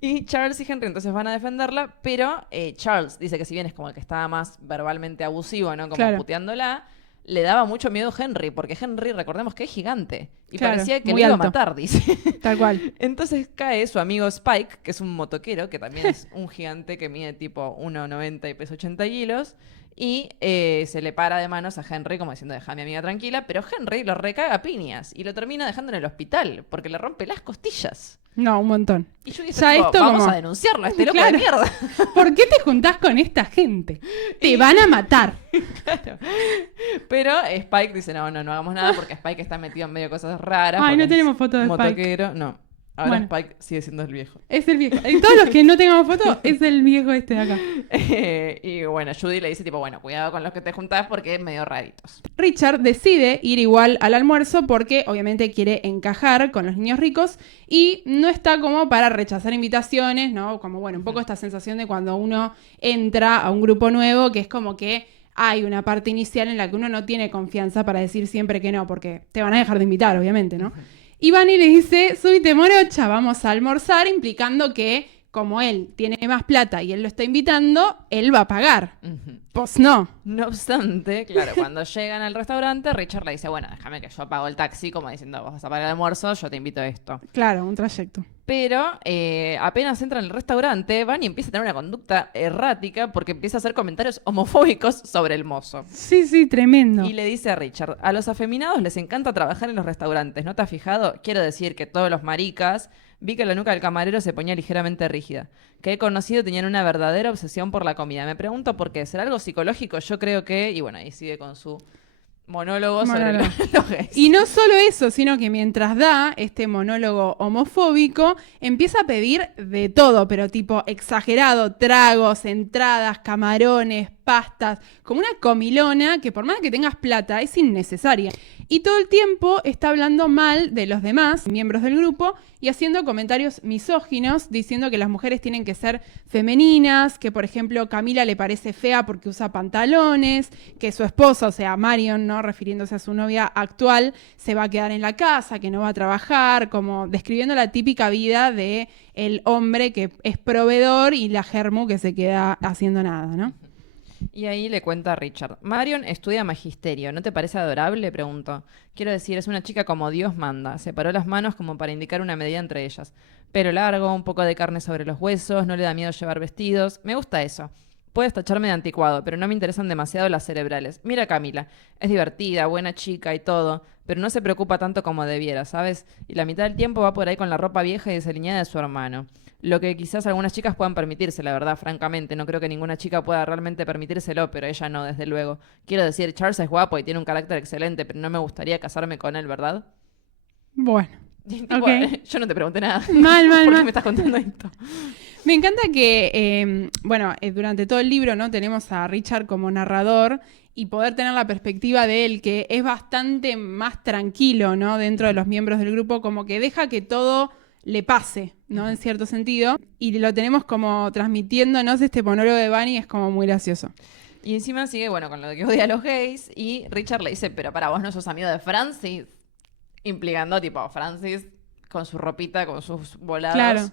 Y Charles y Henry entonces van a defenderla, pero Charles dice que si bien es como el que estaba más verbalmente abusivo, ¿no? Como puteándola, le daba mucho miedo a Henry, porque Henry, recordemos que es gigante. Y parecía que le iba a matar, dice. Tal cual. Entonces cae su amigo Spike, que es un motoquero, que también es un gigante que mide tipo 1,90 y pesa 80 kilos. Y se le para de manos a Henry como diciendo, deja a mi amiga tranquila. Pero Henry lo recaga a piñas y lo termina dejando en el hospital porque le rompe las costillas. No, un montón. Y yo dije, vamos a denunciarlo a este loco de mierda. ¿Por qué te juntás con esta gente? Te van a matar. Claro. Pero Spike dice, no hagamos nada porque Spike está metido en medio de cosas raras. Ay, no tenemos foto de motoquero. Spike. No. Ahora Spike sigue siendo el viejo. Es el viejo. Y todos los que no tengamos foto, es el viejo este de acá. Y bueno, Judy le dice tipo, bueno, cuidado con los que te juntás porque es medio raritos. Richard decide ir igual al almuerzo porque obviamente quiere encajar con los niños ricos y no está como para rechazar invitaciones, ¿no? Como bueno, un poco esta sensación de cuando uno entra a un grupo nuevo, que es como que hay una parte inicial en la que uno no tiene confianza para decir siempre que no, porque te van a dejar de invitar, obviamente, ¿no? Y Bunny le dice, subite morocha, vamos a almorzar, implicando que como él tiene más plata y él lo está invitando, él va a pagar. Pues no. No obstante, claro, cuando llegan al restaurante, Richard le dice, bueno, déjame que yo pago el taxi, como diciendo, vas a pagar el almuerzo, yo te invito a esto. Claro, un trayecto. Pero apenas entra en el restaurante, Bunny empieza a tener una conducta errática porque empieza a hacer comentarios homofóbicos sobre el mozo. Sí, tremendo. Y le dice a Richard, a los afeminados les encanta trabajar en los restaurantes, ¿no te has fijado? Quiero decir que todos los maricas, vi que la nuca del camarero se ponía ligeramente rígida. Que he conocido tenían una verdadera obsesión por la comida. Me pregunto por qué. ¿Será algo psicológico? Yo creo que... Y bueno, ahí sigue con su monólogo sobre los gays. Y no solo eso, sino que mientras da este monólogo homofóbico, empieza a pedir de todo, pero tipo exagerado, tragos, entradas, camarones, pastas, como una comilona que por más que tengas plata es innecesaria. Y todo el tiempo está hablando mal de los demás miembros del grupo y haciendo comentarios misóginos, diciendo que las mujeres tienen que ser femeninas, que por ejemplo Camila le parece fea porque usa pantalones, que su esposa, o sea Marion, ¿no? Refiriéndose a su novia actual, se va a quedar en la casa, que no va a trabajar, como describiendo la típica vida de el hombre que es proveedor y la germu que se queda haciendo nada, ¿no? Y ahí le cuenta a Richard, Marion estudia magisterio, ¿no te parece adorable? Preguntó. Quiero decir, es una chica como Dios manda. Separó las manos como para indicar una medida entre ellas. Pelo largo, un poco de carne sobre los huesos, no le da miedo llevar vestidos. Me gusta eso. Puedes tacharme de anticuado, pero no me interesan demasiado las cerebrales. Mira a Camila, es divertida, buena chica y todo, pero no se preocupa tanto como debiera, ¿sabes? Y la mitad del tiempo va por ahí con la ropa vieja y desaliñada de su hermano. Lo que quizás algunas chicas puedan permitirse, la verdad, francamente. No creo que ninguna chica pueda realmente permitírselo, pero ella no, desde luego. Quiero decir, Charles es guapo y tiene un carácter excelente, pero no me gustaría casarme con él, ¿verdad? Bueno. Tipo, okay. Yo no te pregunté nada. Mal. ¿Por qué me estás contando esto? Me encanta que, durante todo el libro, ¿no? Tenemos a Richard como narrador y poder tener la perspectiva de él, que es bastante más tranquilo, ¿no? Dentro de los miembros del grupo, como que deja que todo le pase, ¿no? En cierto sentido. Y lo tenemos como transmitiéndonos este monólogo de Bunny, es como muy gracioso. Y encima sigue, con lo de que odia a los gays. Y Richard le dice, pero para vos no sos amigo de Francis. Implicando, tipo, Francis con su ropita, con sus volados. Claro.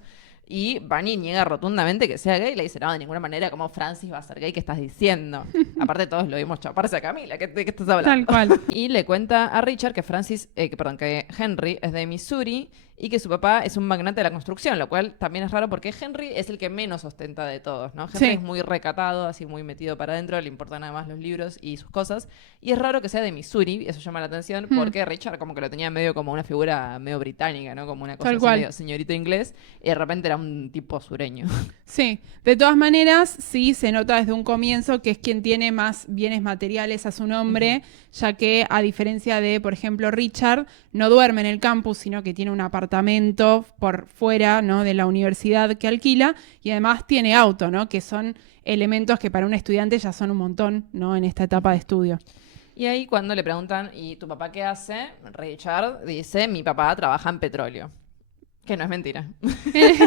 Y Bunny niega rotundamente que sea gay. Le dice, no, de ninguna manera, ¿cómo Francis va a ser gay? ¿Qué estás diciendo? Aparte todos lo vimos chaparse a Camila. ¿De qué estás hablando? Tal cual. Y le cuenta a Richard que que Henry es de Missouri y que su papá es un magnate de la construcción, lo cual también es raro porque Henry es el que menos ostenta de todos, ¿no? Henry es muy recatado, así muy metido para adentro, le importan nada más los libros y sus cosas. Y es raro que sea de Missouri, eso llama la atención, porque Richard como que lo tenía medio como una figura medio británica, ¿no? Como una cosa así medio señorito inglés, y de repente era un tipo sureño. Sí, de todas maneras, sí se nota desde un comienzo que es quien tiene más bienes materiales a su nombre, ya que a diferencia de, por ejemplo, Richard, no duerme en el campus, sino que tiene un apartamento por fuera, ¿no? De la universidad que alquila, y además tiene auto, ¿no? Que son elementos que para un estudiante ya son un montón, ¿no? En esta etapa de estudio. Y ahí cuando le preguntan, ¿y tu papá qué hace? Richard dice, mi papá trabaja en petróleo. Que no es mentira.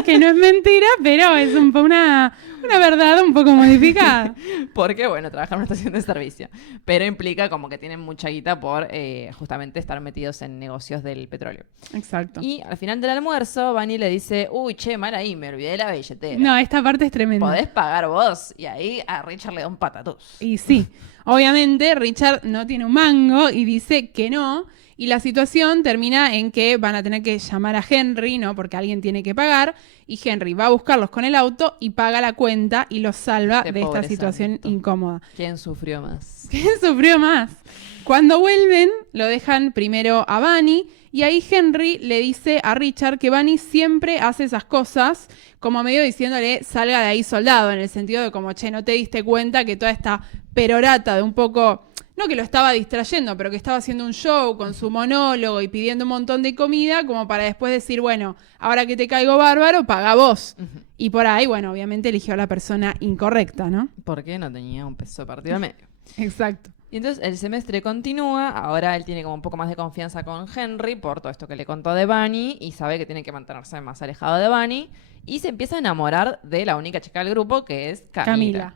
Que no es mentira, pero es una Una verdad un poco modificada. Porque, bueno, trabajar en una estación de servicio. Pero implica como que tienen mucha guita por justamente estar metidos en negocios del petróleo. Exacto. Y al final del almuerzo, Bunny le dice, uy, che, mal ahí, me olvidé de la billetera. No, esta parte es tremenda. Podés pagar vos. Y ahí a Richard le da un patatús. Y sí, obviamente Richard no tiene un mango y dice que no. Y la situación termina en que van a tener que llamar a Henry, ¿no? Porque alguien tiene que pagar. Y Henry va a buscarlos con el auto y paga la cuenta y los salva de esta situación santo. incómoda. ¿Quién sufrió más? ¿Quién sufrió más? Cuando vuelven, lo dejan primero a Bunny y ahí Henry le dice a Richard que Bunny siempre hace esas cosas como medio diciéndole salga de ahí soldado, en el sentido de como, che, no te diste cuenta que toda esta perorata de un poco, no que lo estaba distrayendo, pero que estaba haciendo un show con su monólogo y pidiendo un montón de comida como para después decir, bueno, ahora que te caigo bárbaro, paga vos. Y por ahí, bueno, obviamente eligió a la persona incorrecta, ¿no? Porque no tenía un peso partido a medio. Exacto. Y entonces el semestre continúa, ahora él tiene como un poco más de confianza con Henry por todo esto que le contó de Bunny y sabe que tiene que mantenerse más alejado de Bunny y se empieza a enamorar de la única chica del grupo que es Camila.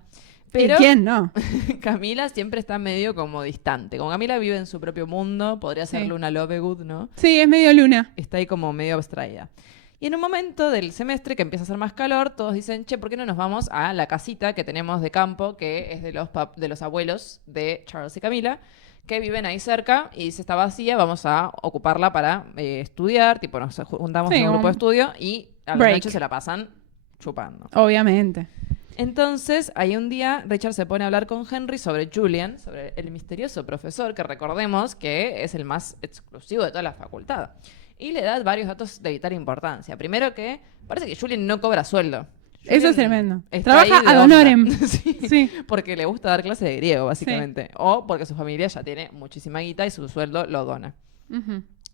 Pero ¿quién no? Camila siempre está medio como distante. Como Camila vive en su propio mundo, podría ser Luna Lovegood, ¿no? Sí, es medio Luna. Está ahí como medio abstraída. Y en un momento del semestre que empieza a hacer más calor, todos dicen, che, ¿por qué no nos vamos a la casita que tenemos de campo, que es de los abuelos de Charles y Camila, que viven ahí cerca y dice, está vacía, vamos a ocuparla para estudiar, tipo nos juntamos en un grupo de estudio y a la noche se la pasan chupando. Obviamente. Entonces, ahí un día, Richard se pone a hablar con Henry sobre Julian, sobre el misterioso profesor, que recordemos que es el más exclusivo de toda la facultad. Y le da varios datos de vital importancia. Primero que parece que Julian no cobra sueldo. Julian eso es tremendo. Trabaja ad honorem. Sí, porque le gusta dar clase de griego, básicamente. Sí. O porque su familia ya tiene muchísima guita y su sueldo lo dona.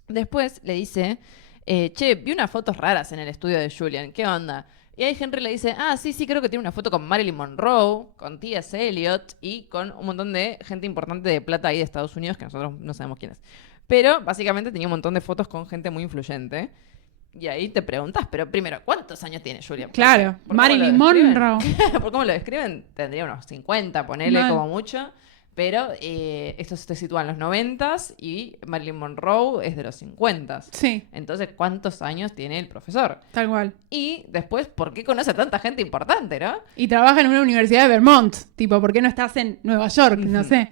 Después le dice, che, vi unas fotos raras en el estudio de Julian. ¿Qué onda? Y ahí Henry le dice, sí, creo que tiene una foto con Marilyn Monroe, con T.S. Eliot y con un montón de gente importante de plata ahí de Estados Unidos que nosotros no sabemos quién es. Pero básicamente tenía un montón de fotos con gente muy influyente. Y ahí te preguntas, pero primero, ¿cuántos años tiene Julian? Claro, Marilyn Monroe. Por cómo lo describen, tendría unos 50, ponele como mucho. Pero esto se sitúa en los 90s y Marilyn Monroe es de los 50s. Sí. Entonces, ¿cuántos años tiene el profesor? Tal cual. Y después, ¿por qué conoce a tanta gente importante, no? Y trabaja en una universidad de Vermont. Tipo, ¿por qué no estás en Nueva York? No sé.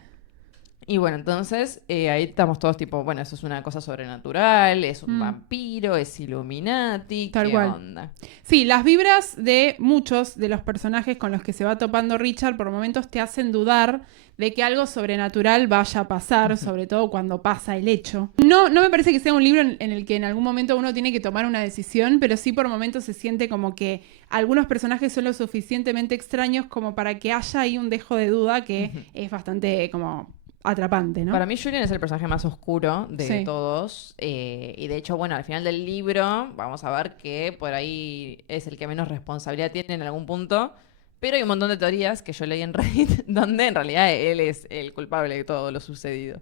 Y bueno, entonces ahí estamos todos tipo, bueno, eso es una cosa sobrenatural, es un vampiro, es Illuminati, Tal ¿qué cual. onda? Sí, las vibras de muchos de los personajes con los que se va topando Richard por momentos te hacen dudar de que algo sobrenatural vaya a pasar, sobre todo cuando pasa el hecho. No me parece que sea un libro en el que en algún momento uno tiene que tomar una decisión, pero sí por momentos se siente como que algunos personajes son lo suficientemente extraños como para que haya ahí un dejo de duda que es bastante como atrapante, ¿no? Para mí Julian es el personaje más oscuro de todos y de hecho, bueno, al final del libro vamos a ver que por ahí es el que menos responsabilidad tiene en algún punto, pero hay un montón de teorías que yo leí en Reddit donde en realidad él es el culpable de todo lo sucedido.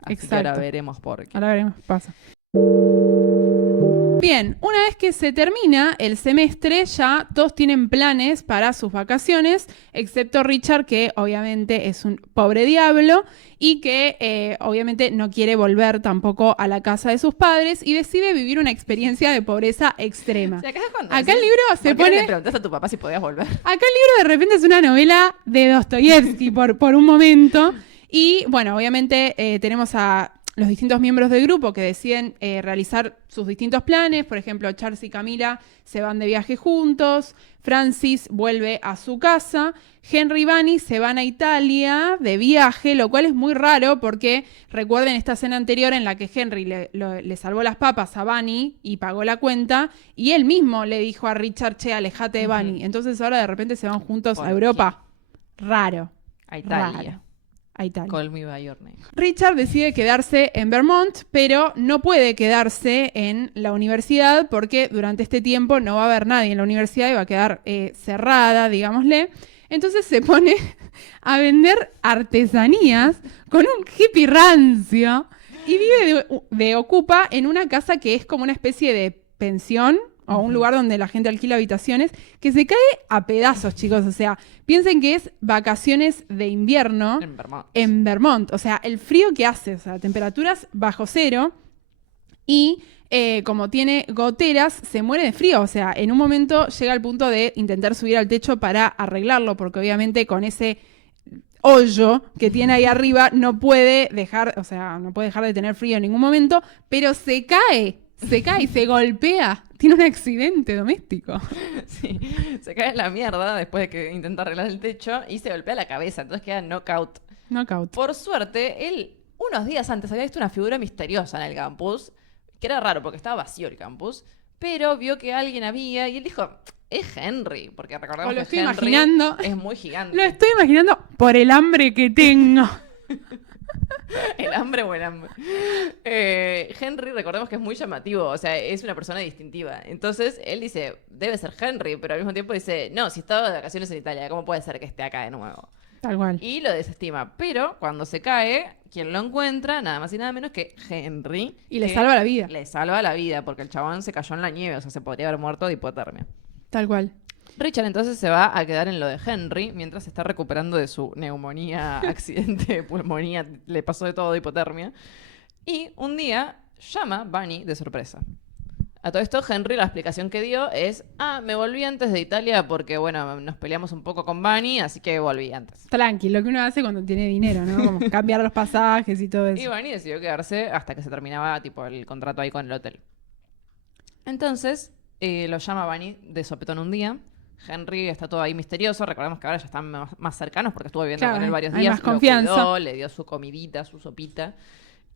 Así que ahora veremos por qué. Ahora veremos qué pasa. Bien, una vez que se termina el semestre, ya todos tienen planes para sus vacaciones, excepto Richard, que obviamente es un pobre diablo y que obviamente no quiere volver tampoco a la casa de sus padres y decide vivir una experiencia de pobreza extrema. O sea, acá el libro se pone... ¿Le preguntaste a tu papá si podías volver? Acá el libro de repente es una novela de Dostoyevsky por un momento. Y bueno, obviamente tenemos a los distintos miembros del grupo que deciden realizar sus distintos planes. Por ejemplo, Charles y Camila se van de viaje juntos, Francis vuelve a su casa, Henry y Bunny se van a Italia de viaje, lo cual es muy raro porque recuerden esta escena anterior en la que Henry le salvó las papas a Bunny y pagó la cuenta y él mismo le dijo a Richard, che, alejate de Bunny. Entonces ahora de repente se van juntos a Europa. Raro. A Italia. Raro. A Italia. Call me by your name. Richard decide quedarse en Vermont, pero no puede quedarse en la universidad porque durante este tiempo no va a haber nadie en la universidad y va a quedar cerrada, digámosle. Entonces se pone a vender artesanías con un hippie rancio y vive de ocupa en una casa que es como una especie de pensión o un lugar donde la gente alquila habitaciones, que se cae a pedazos, chicos. O sea, piensen que es vacaciones de invierno en Vermont. O sea, el frío que hace, o sea, temperaturas bajo cero y como tiene goteras, se muere de frío. O sea, en un momento llega al punto de intentar subir al techo para arreglarlo, porque obviamente con ese hoyo que tiene ahí arriba no puede dejar, o sea, no puede dejar de tener frío en ningún momento, pero se cae y se golpea. Tiene un accidente doméstico. Sí, se cae en la mierda después de que intenta arreglar el techo y se golpea la cabeza, entonces queda knockout. Por suerte, él unos días antes había visto una figura misteriosa en el campus, que era raro porque estaba vacío el campus, pero vio que alguien había y él dijo, es Henry, porque recordemos que Henry imaginando, es muy gigante. Lo estoy imaginando por el hambre que tengo. El hambre o el hambre. Henry, recordemos que es muy llamativo, o sea, es una persona distintiva. Entonces, él dice, debe ser Henry, pero al mismo tiempo dice, no, si estaba de vacaciones en Italia, ¿cómo puede ser que esté acá de nuevo? Tal cual. Y lo desestima. Pero cuando se cae, quien lo encuentra, nada más y nada menos que Henry. Y le salva la vida. Le salva la vida, porque el chabón se cayó en la nieve, o sea, se podría haber muerto de hipotermia. Tal cual. Richard entonces se va a quedar en lo de Henry mientras se está recuperando de su neumonía, accidente de pulmonía, le pasó de todo de hipotermia. Y un día llama Bunny de sorpresa. A todo esto, Henry, la explicación que dio es, me volví antes de Italia porque, bueno, nos peleamos un poco con Bunny, así que volví antes. Tranqui, lo que uno hace cuando tiene dinero, ¿no? Como cambiar los pasajes y todo eso. Y Bunny decidió quedarse hasta que se terminaba, tipo, el contrato ahí con el hotel. Entonces, lo llama Bunny de sopetón un día. Henry está todo ahí misterioso. Recordemos que ahora ya están más cercanos porque estuvo viviendo con él varios días. Más confianza. Lo cuidó, le dio su comidita, su sopita.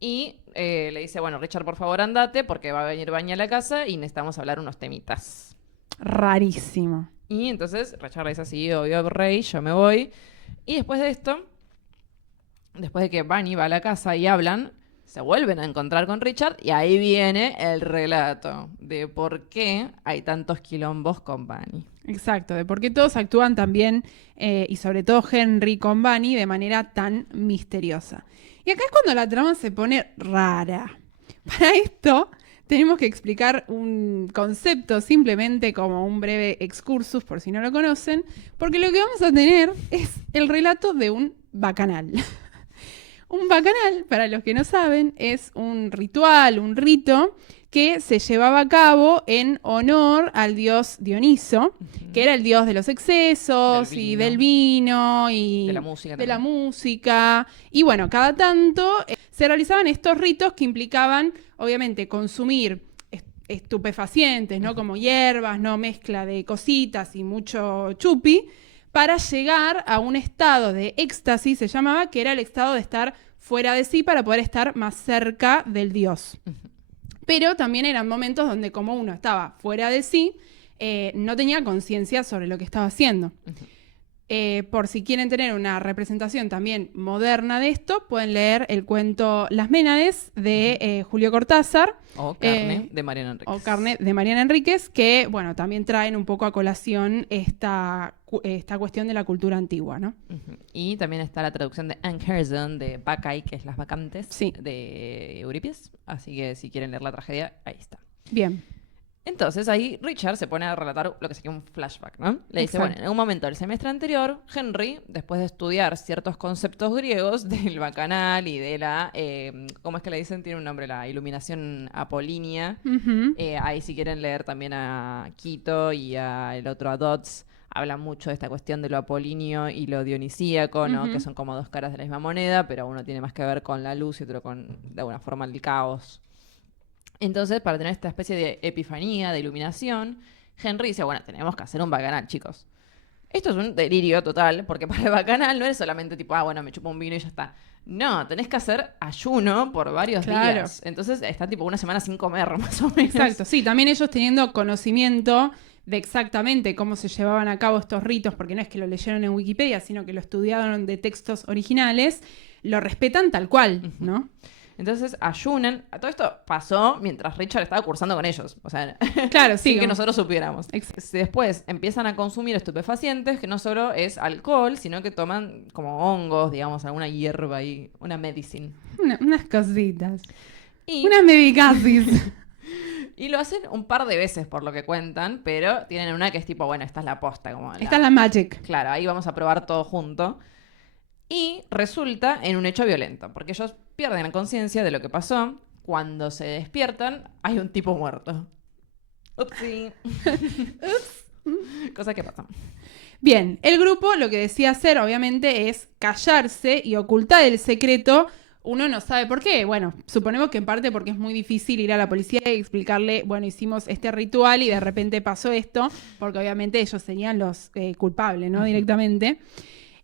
Y le dice, bueno, Richard, por favor, andate porque va a venir Bunny a la casa y necesitamos hablar unos temitas. Rarísimo. Y entonces Richard le dice así, obvio, Rey, yo me voy. Y después de esto, después de que Bunny va a la casa y hablan, se vuelven a encontrar con Richard y ahí viene el relato de por qué hay tantos quilombos con Bunny. Exacto, de por qué todos actúan tan bien, y sobre todo Henry con Bunny, de manera tan misteriosa. Y acá es cuando la trama se pone rara. Para esto tenemos que explicar un concepto simplemente como un breve excursus, por si no lo conocen, porque lo que vamos a tener es el relato de un bacanal. Un bacanal, para los que no saben, es un ritual, un rito que se llevaba a cabo en honor al dios Dioniso, que era el dios de los excesos y del vino y de la música. De la música. Y bueno, cada tanto se realizaban estos ritos que implicaban, obviamente, consumir estupefacientes, ¿no? Como hierbas, ¿no? Mezcla de cositas y mucho chupi, para llegar a un estado de éxtasis, se llamaba, que era el estado de estar fuera de sí para poder estar más cerca del dios. Pero también eran momentos donde como uno estaba fuera de sí, no tenía conciencia sobre lo que estaba haciendo. Por si quieren tener una representación también moderna de esto, pueden leer el cuento Las Ménades de Julio Cortázar. O Carne de Mariana Enríquez. O Carne de Mariana Enríquez, que, bueno, también traen un poco a colación esta cuestión de la cultura antigua, ¿no? Y también está la traducción de Anne Curzon de Bacchae, que es Las Bacantes, sí, de Eurípides. Así que si quieren leer la tragedia, ahí está. Bien. Entonces ahí Richard se pone a relatar lo que sería un flashback, ¿no? Le dice, bueno, en un momento del semestre anterior, Henry, después de estudiar ciertos conceptos griegos del bacanal y de la, ¿cómo es que le dicen? Tiene un nombre, la iluminación apolínea. Ahí si quieren leer también a Quito y el otro a Dodds, habla mucho de esta cuestión de lo apolíneo y lo dionisíaco, ¿no? Que son como dos caras de la misma moneda, pero uno tiene más que ver con la luz y otro con, de alguna forma, el caos. Entonces, para tener esta especie de epifanía, de iluminación, Henry dice, bueno, tenemos que hacer un bacanal, chicos. Esto es un delirio total, porque para el bacanal no es solamente tipo, bueno, me chupo un vino y ya está. No, tenés que hacer ayuno por varios días. Entonces, está tipo una semana sin comer, más o menos. Exacto, sí, también ellos teniendo conocimiento de exactamente cómo se llevaban a cabo estos ritos, porque no es que lo leyeron en Wikipedia, sino que lo estudiaron de textos originales, lo respetan tal cual, ¿no? Entonces ayunan. Todo esto pasó mientras Richard estaba cursando con ellos. O sea, claro, sí, sin que nosotros supiéramos. Después empiezan a consumir estupefacientes, que no solo es alcohol, sino que toman como hongos, digamos, alguna hierba ahí, una medicine. Unas cositas. Unas medicasis. Y lo hacen un par de veces por lo que cuentan, pero tienen una que es tipo, bueno, esta es la posta. Esta es la magic. Claro, ahí vamos a probar todo junto. Y resulta en un hecho violento, porque ellos pierden la conciencia de lo que pasó. Cuando se despiertan, hay un tipo muerto. Upsi. Ups. Cosas que pasan. Bien, el grupo lo que decía hacer, obviamente, es callarse y ocultar el secreto. Uno no sabe por qué. Bueno, suponemos que en parte porque es muy difícil ir a la policía y explicarle, bueno, hicimos este ritual y de repente pasó esto, porque obviamente ellos serían los culpables, ¿no? Directamente.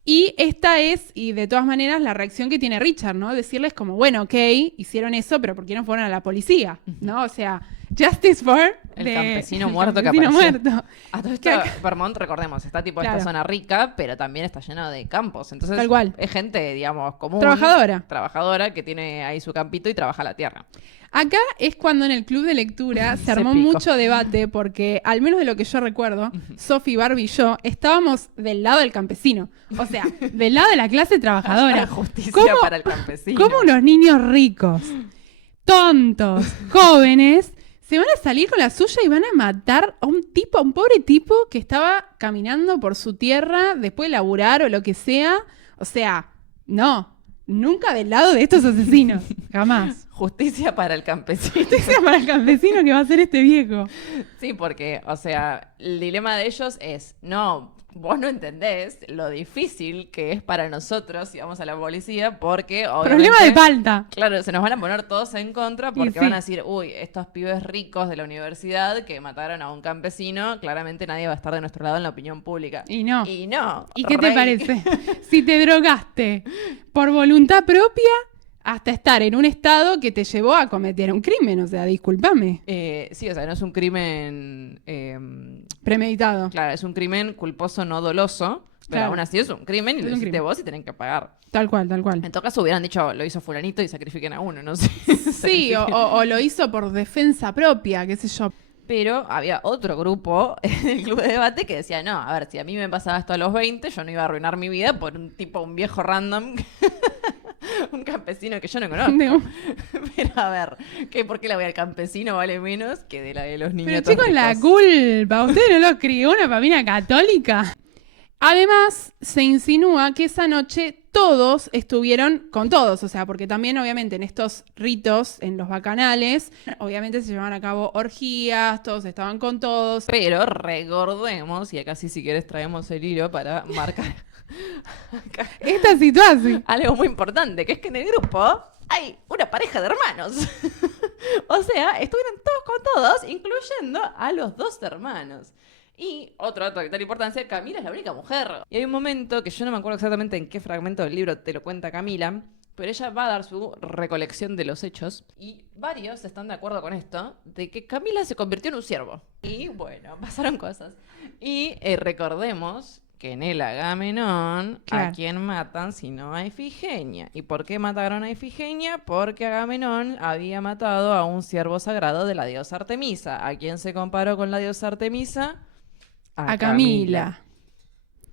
Y esta es, y de todas maneras, la reacción que tiene Richard, ¿no? Decirles como, bueno, ok, hicieron eso, pero ¿por qué no fueron a la policía? ¿No? O sea, justice for... El campesino muerto que apareció. Muerto. A todo esto, Vermont, recordemos, está tipo esta zona rica, pero también está lleno de campos. Entonces, tal cual. Es gente, digamos, común. Trabajadora, que tiene ahí su campito y trabaja la tierra. Acá es cuando en el club de lectura se armó mucho debate porque, al menos de lo que yo recuerdo, Sophie, Barbie y yo estábamos del lado del campesino. O sea, del lado de la clase trabajadora. Justicia para el campesino. ¿Cómo unos niños ricos, tontos, jóvenes, se van a salir con la suya y van a matar a un pobre tipo que estaba caminando por su tierra después de laburar o lo que sea? O sea, no. Nunca del lado de estos asesinos. Jamás. Justicia para el campesino. Justicia para el campesino que va a ser este viejo. Sí, porque, o sea, el dilema de ellos es, no, vos no entendés lo difícil que es para nosotros si vamos a la policía, porque obviamente... Problema de palta. Claro, se nos van a poner todos en contra porque van a decir, uy, estos pibes ricos de la universidad que mataron a un campesino, claramente nadie va a estar de nuestro lado en la opinión pública. Y no. ¿Y qué te parece? Si te drogaste por voluntad propia hasta estar en un estado que te llevó a cometer un crimen, o sea, discúlpame. Sí, o sea, no es un crimen... premeditado. Claro, es un crimen culposo no doloso, pero aún así es un crimen y lo hiciste vos y tienen que pagar. Tal cual, tal cual. En todo caso hubieran dicho, lo hizo fulanito y sacrifiquen a uno, no sé. Sí, o lo hizo por defensa propia, qué sé yo. Pero había otro grupo en el club de debate que decía, no, a ver, si a mí me pasaba esto a los 20, yo no iba a arruinar mi vida por un viejo random, un campesino que yo no conozco. No. Pero a ver, ¿por qué la voy al campesino vale menos que de la de los niños? Pero chicos, la culpa, ¿usted no lo crió una familia católica? Además, se insinúa que esa noche todos estuvieron con todos, o sea, porque también obviamente en estos ritos, en los bacanales, obviamente se llevaban a cabo orgías, todos estaban con todos. Pero recordemos, y acá sí si quieres traemos el hilo para marcar esta situación. Algo muy importante, que es que en el grupo hay una pareja de hermanos. O sea, estuvieron todos con todos, incluyendo a los dos hermanos. Y otro dato de tal importancia, Camila es la única mujer. Y hay un momento que yo no me acuerdo exactamente en qué fragmento del libro te lo cuenta Camila, pero ella va a dar su recolección de los hechos y varios están de acuerdo con esto, de que Camila se convirtió en un ciervo. Y bueno, pasaron cosas. Y recordemos que en el Agamenón, ¿a quién matan si no a Ifigenia? ¿Y por qué mataron a Ifigenia? Porque Agamenón había matado a un ciervo sagrado de la diosa Artemisa. ¿A quién se comparó con la diosa Artemisa? A Camila.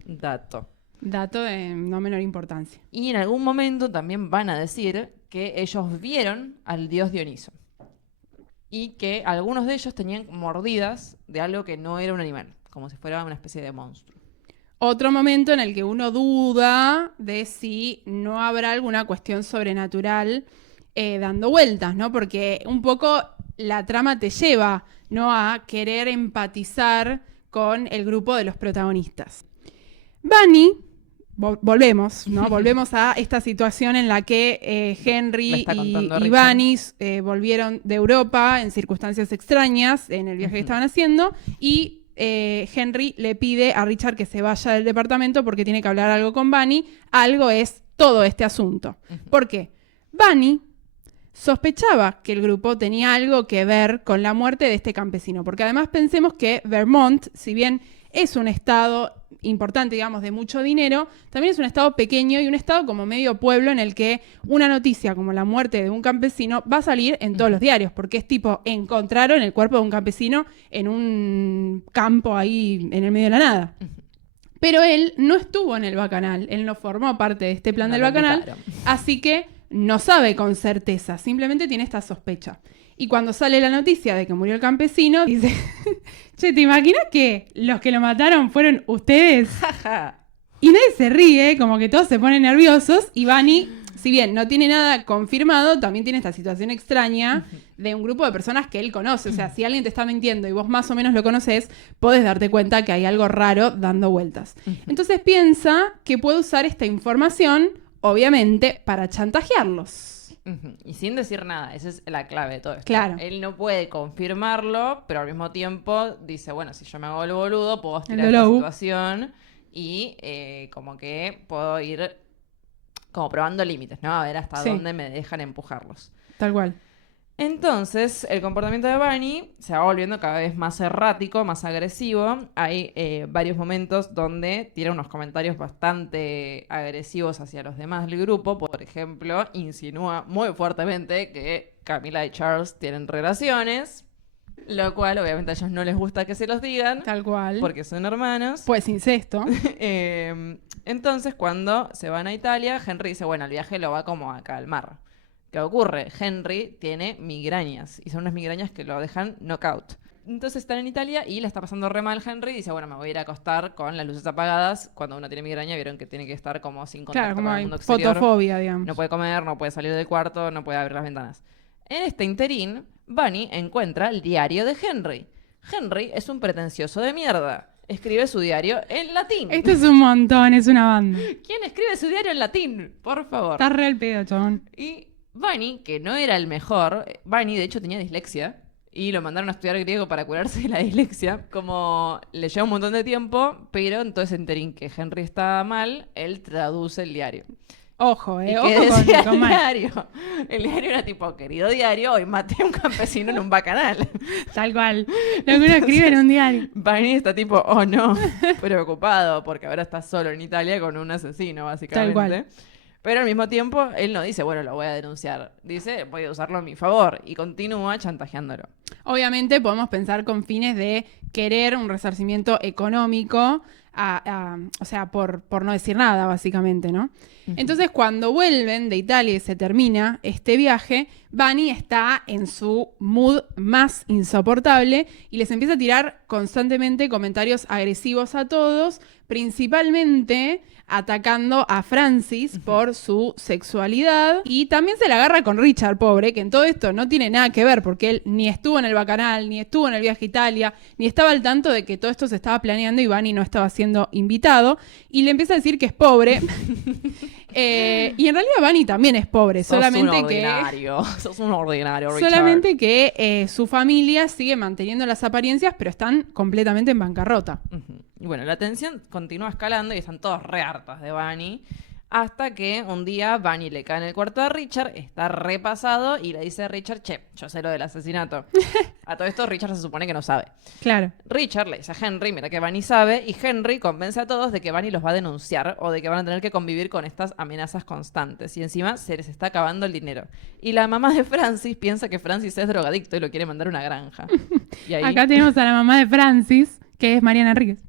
Dato de no menor importancia. Y en algún momento también van a decir que ellos vieron al dios Dioniso. Y que algunos de ellos tenían mordidas de algo que no era un animal, como si fuera una especie de monstruo. Otro momento en el que uno duda de si no habrá alguna cuestión sobrenatural dando vueltas, ¿no? Porque un poco la trama te lleva, ¿no?, a querer empatizar con el grupo de los protagonistas. Bunny, volvemos, ¿no? Volvemos a esta situación en la que Henry y Bunny volvieron de Europa en circunstancias extrañas en el viaje que estaban haciendo y Henry le pide a Richard que se vaya del departamento porque tiene que hablar algo con Bunny. Algo es todo este asunto. ¿Por qué? Bunny sospechaba que el grupo tenía algo que ver con la muerte de este campesino, porque además pensemos que Vermont, si bien es un estado importante, digamos, de mucho dinero, también es un estado pequeño y un estado como medio pueblo en el que una noticia como la muerte de un campesino va a salir en todos los diarios, porque es tipo, encontraron el cuerpo de un campesino en un campo ahí en el medio de la nada. Pero él no estuvo en el bacanal, él no formó parte de este plan del bacanal, así que no sabe con certeza, simplemente tiene esta sospecha. Y cuando sale la noticia de que murió el campesino, dice, che, ¿te imaginas que los que lo mataron fueron ustedes? Y nadie se ríe, como que todos se ponen nerviosos, y Bunny, si bien no tiene nada confirmado, también tiene esta situación extraña de un grupo de personas que él conoce. O sea, si alguien te está mintiendo y vos más o menos lo conoces, podés darte cuenta que hay algo raro dando vueltas. Entonces piensa que puede usar esta información, obviamente, para chantajearlos. Y sin decir nada, esa es la clave de todo esto. Claro. Él no puede confirmarlo, pero al mismo tiempo dice, bueno, si yo me hago el boludo, puedo estirar El esta lobo. situación y como que puedo ir como probando límites, ¿no? A ver hasta Sí. dónde me dejan empujarlos. Tal cual. Entonces, el comportamiento de Bunny se va volviendo cada vez más errático, más agresivo. Hay varios momentos donde tira unos comentarios bastante agresivos hacia los demás del grupo. Por ejemplo, insinúa muy fuertemente que Camila y Charles tienen relaciones, lo cual obviamente a ellos no les gusta que se los digan, Tal cual. porque son hermanos. Pues incesto. Entonces, cuando se van a Italia, Henry dice, bueno, el viaje lo va como a calmar. ¿Qué ocurre? Henry tiene migrañas, y son unas migrañas que lo dejan knockout. Entonces están en Italia y le está pasando re mal Henry, y dice, bueno, me voy a ir a acostar con las luces apagadas. Cuando uno tiene migraña, vieron que tiene que estar como sin contacto Claro, como con el hay mundo exterior. fotofobia, digamos. No puede comer, no puede salir del cuarto, no puede abrir las ventanas. En este interín, Bunny encuentra el diario de Henry. Henry es un pretencioso de mierda. Escribe su diario en latín. Esto es un montón, es una banda. ¿Quién escribe su diario en latín? Por favor. Está re el pedo, chabón. Y Bunny, que no era el mejor, Bunny de hecho tenía dislexia y lo mandaron a estudiar griego para curarse de la dislexia. Como le lleva un montón de tiempo, pero entonces en interín que Henry está mal, él traduce el diario. Ojo, ¿Y ojo qué decía con el mal. diario? El diario era tipo, querido diario, hoy maté a un campesino en un bacanal. Tal cual. Lo que uno escribe en un diario. Bunny está tipo, oh no, preocupado, porque ahora está solo en Italia con un asesino, básicamente. Tal cual. Pero al mismo tiempo, él no dice, bueno, lo voy a denunciar. Dice, voy a usarlo a mi favor. Y continúa chantajeándolo. Obviamente podemos pensar con fines de querer un resarcimiento económico, o sea, por no decir nada, básicamente, ¿no? Entonces, cuando vuelven de Italia y se termina este viaje, Bunny está en su mood más insoportable y les empieza a tirar constantemente comentarios agresivos a todos, principalmente atacando a Francis por su sexualidad, y también se la agarra con Richard, pobre, que en todo esto no tiene nada que ver porque él ni estuvo en el bacanal, ni estuvo en el viaje a Italia, ni estaba al tanto de que todo esto se estaba planeando y Bunny no estaba siendo invitado, y le empieza a decir que es pobre. Y en realidad Bunny también es pobre, solamente Sos un ordinario, Richard. solamente que su familia sigue manteniendo las apariencias, pero están completamente en bancarrota. Y bueno, la tensión continúa escalando y están todos re hartas de Bunny. Hasta que un día Bunny le cae en el cuarto de Richard, está repasado y le dice a Richard, che, yo sé lo del asesinato. A todo esto Richard se supone que no sabe. Claro. Richard le dice a Henry, mira que Bunny sabe, y Henry convence a todos de que Bunny los va a denunciar o de que van a tener que convivir con estas amenazas constantes. Y encima se les está acabando el dinero. Y la mamá de Francis piensa que Francis es drogadicto y lo quiere mandar a una granja. Y ahí... Acá tenemos a la mamá de Francis, que es Mariana Enríquez.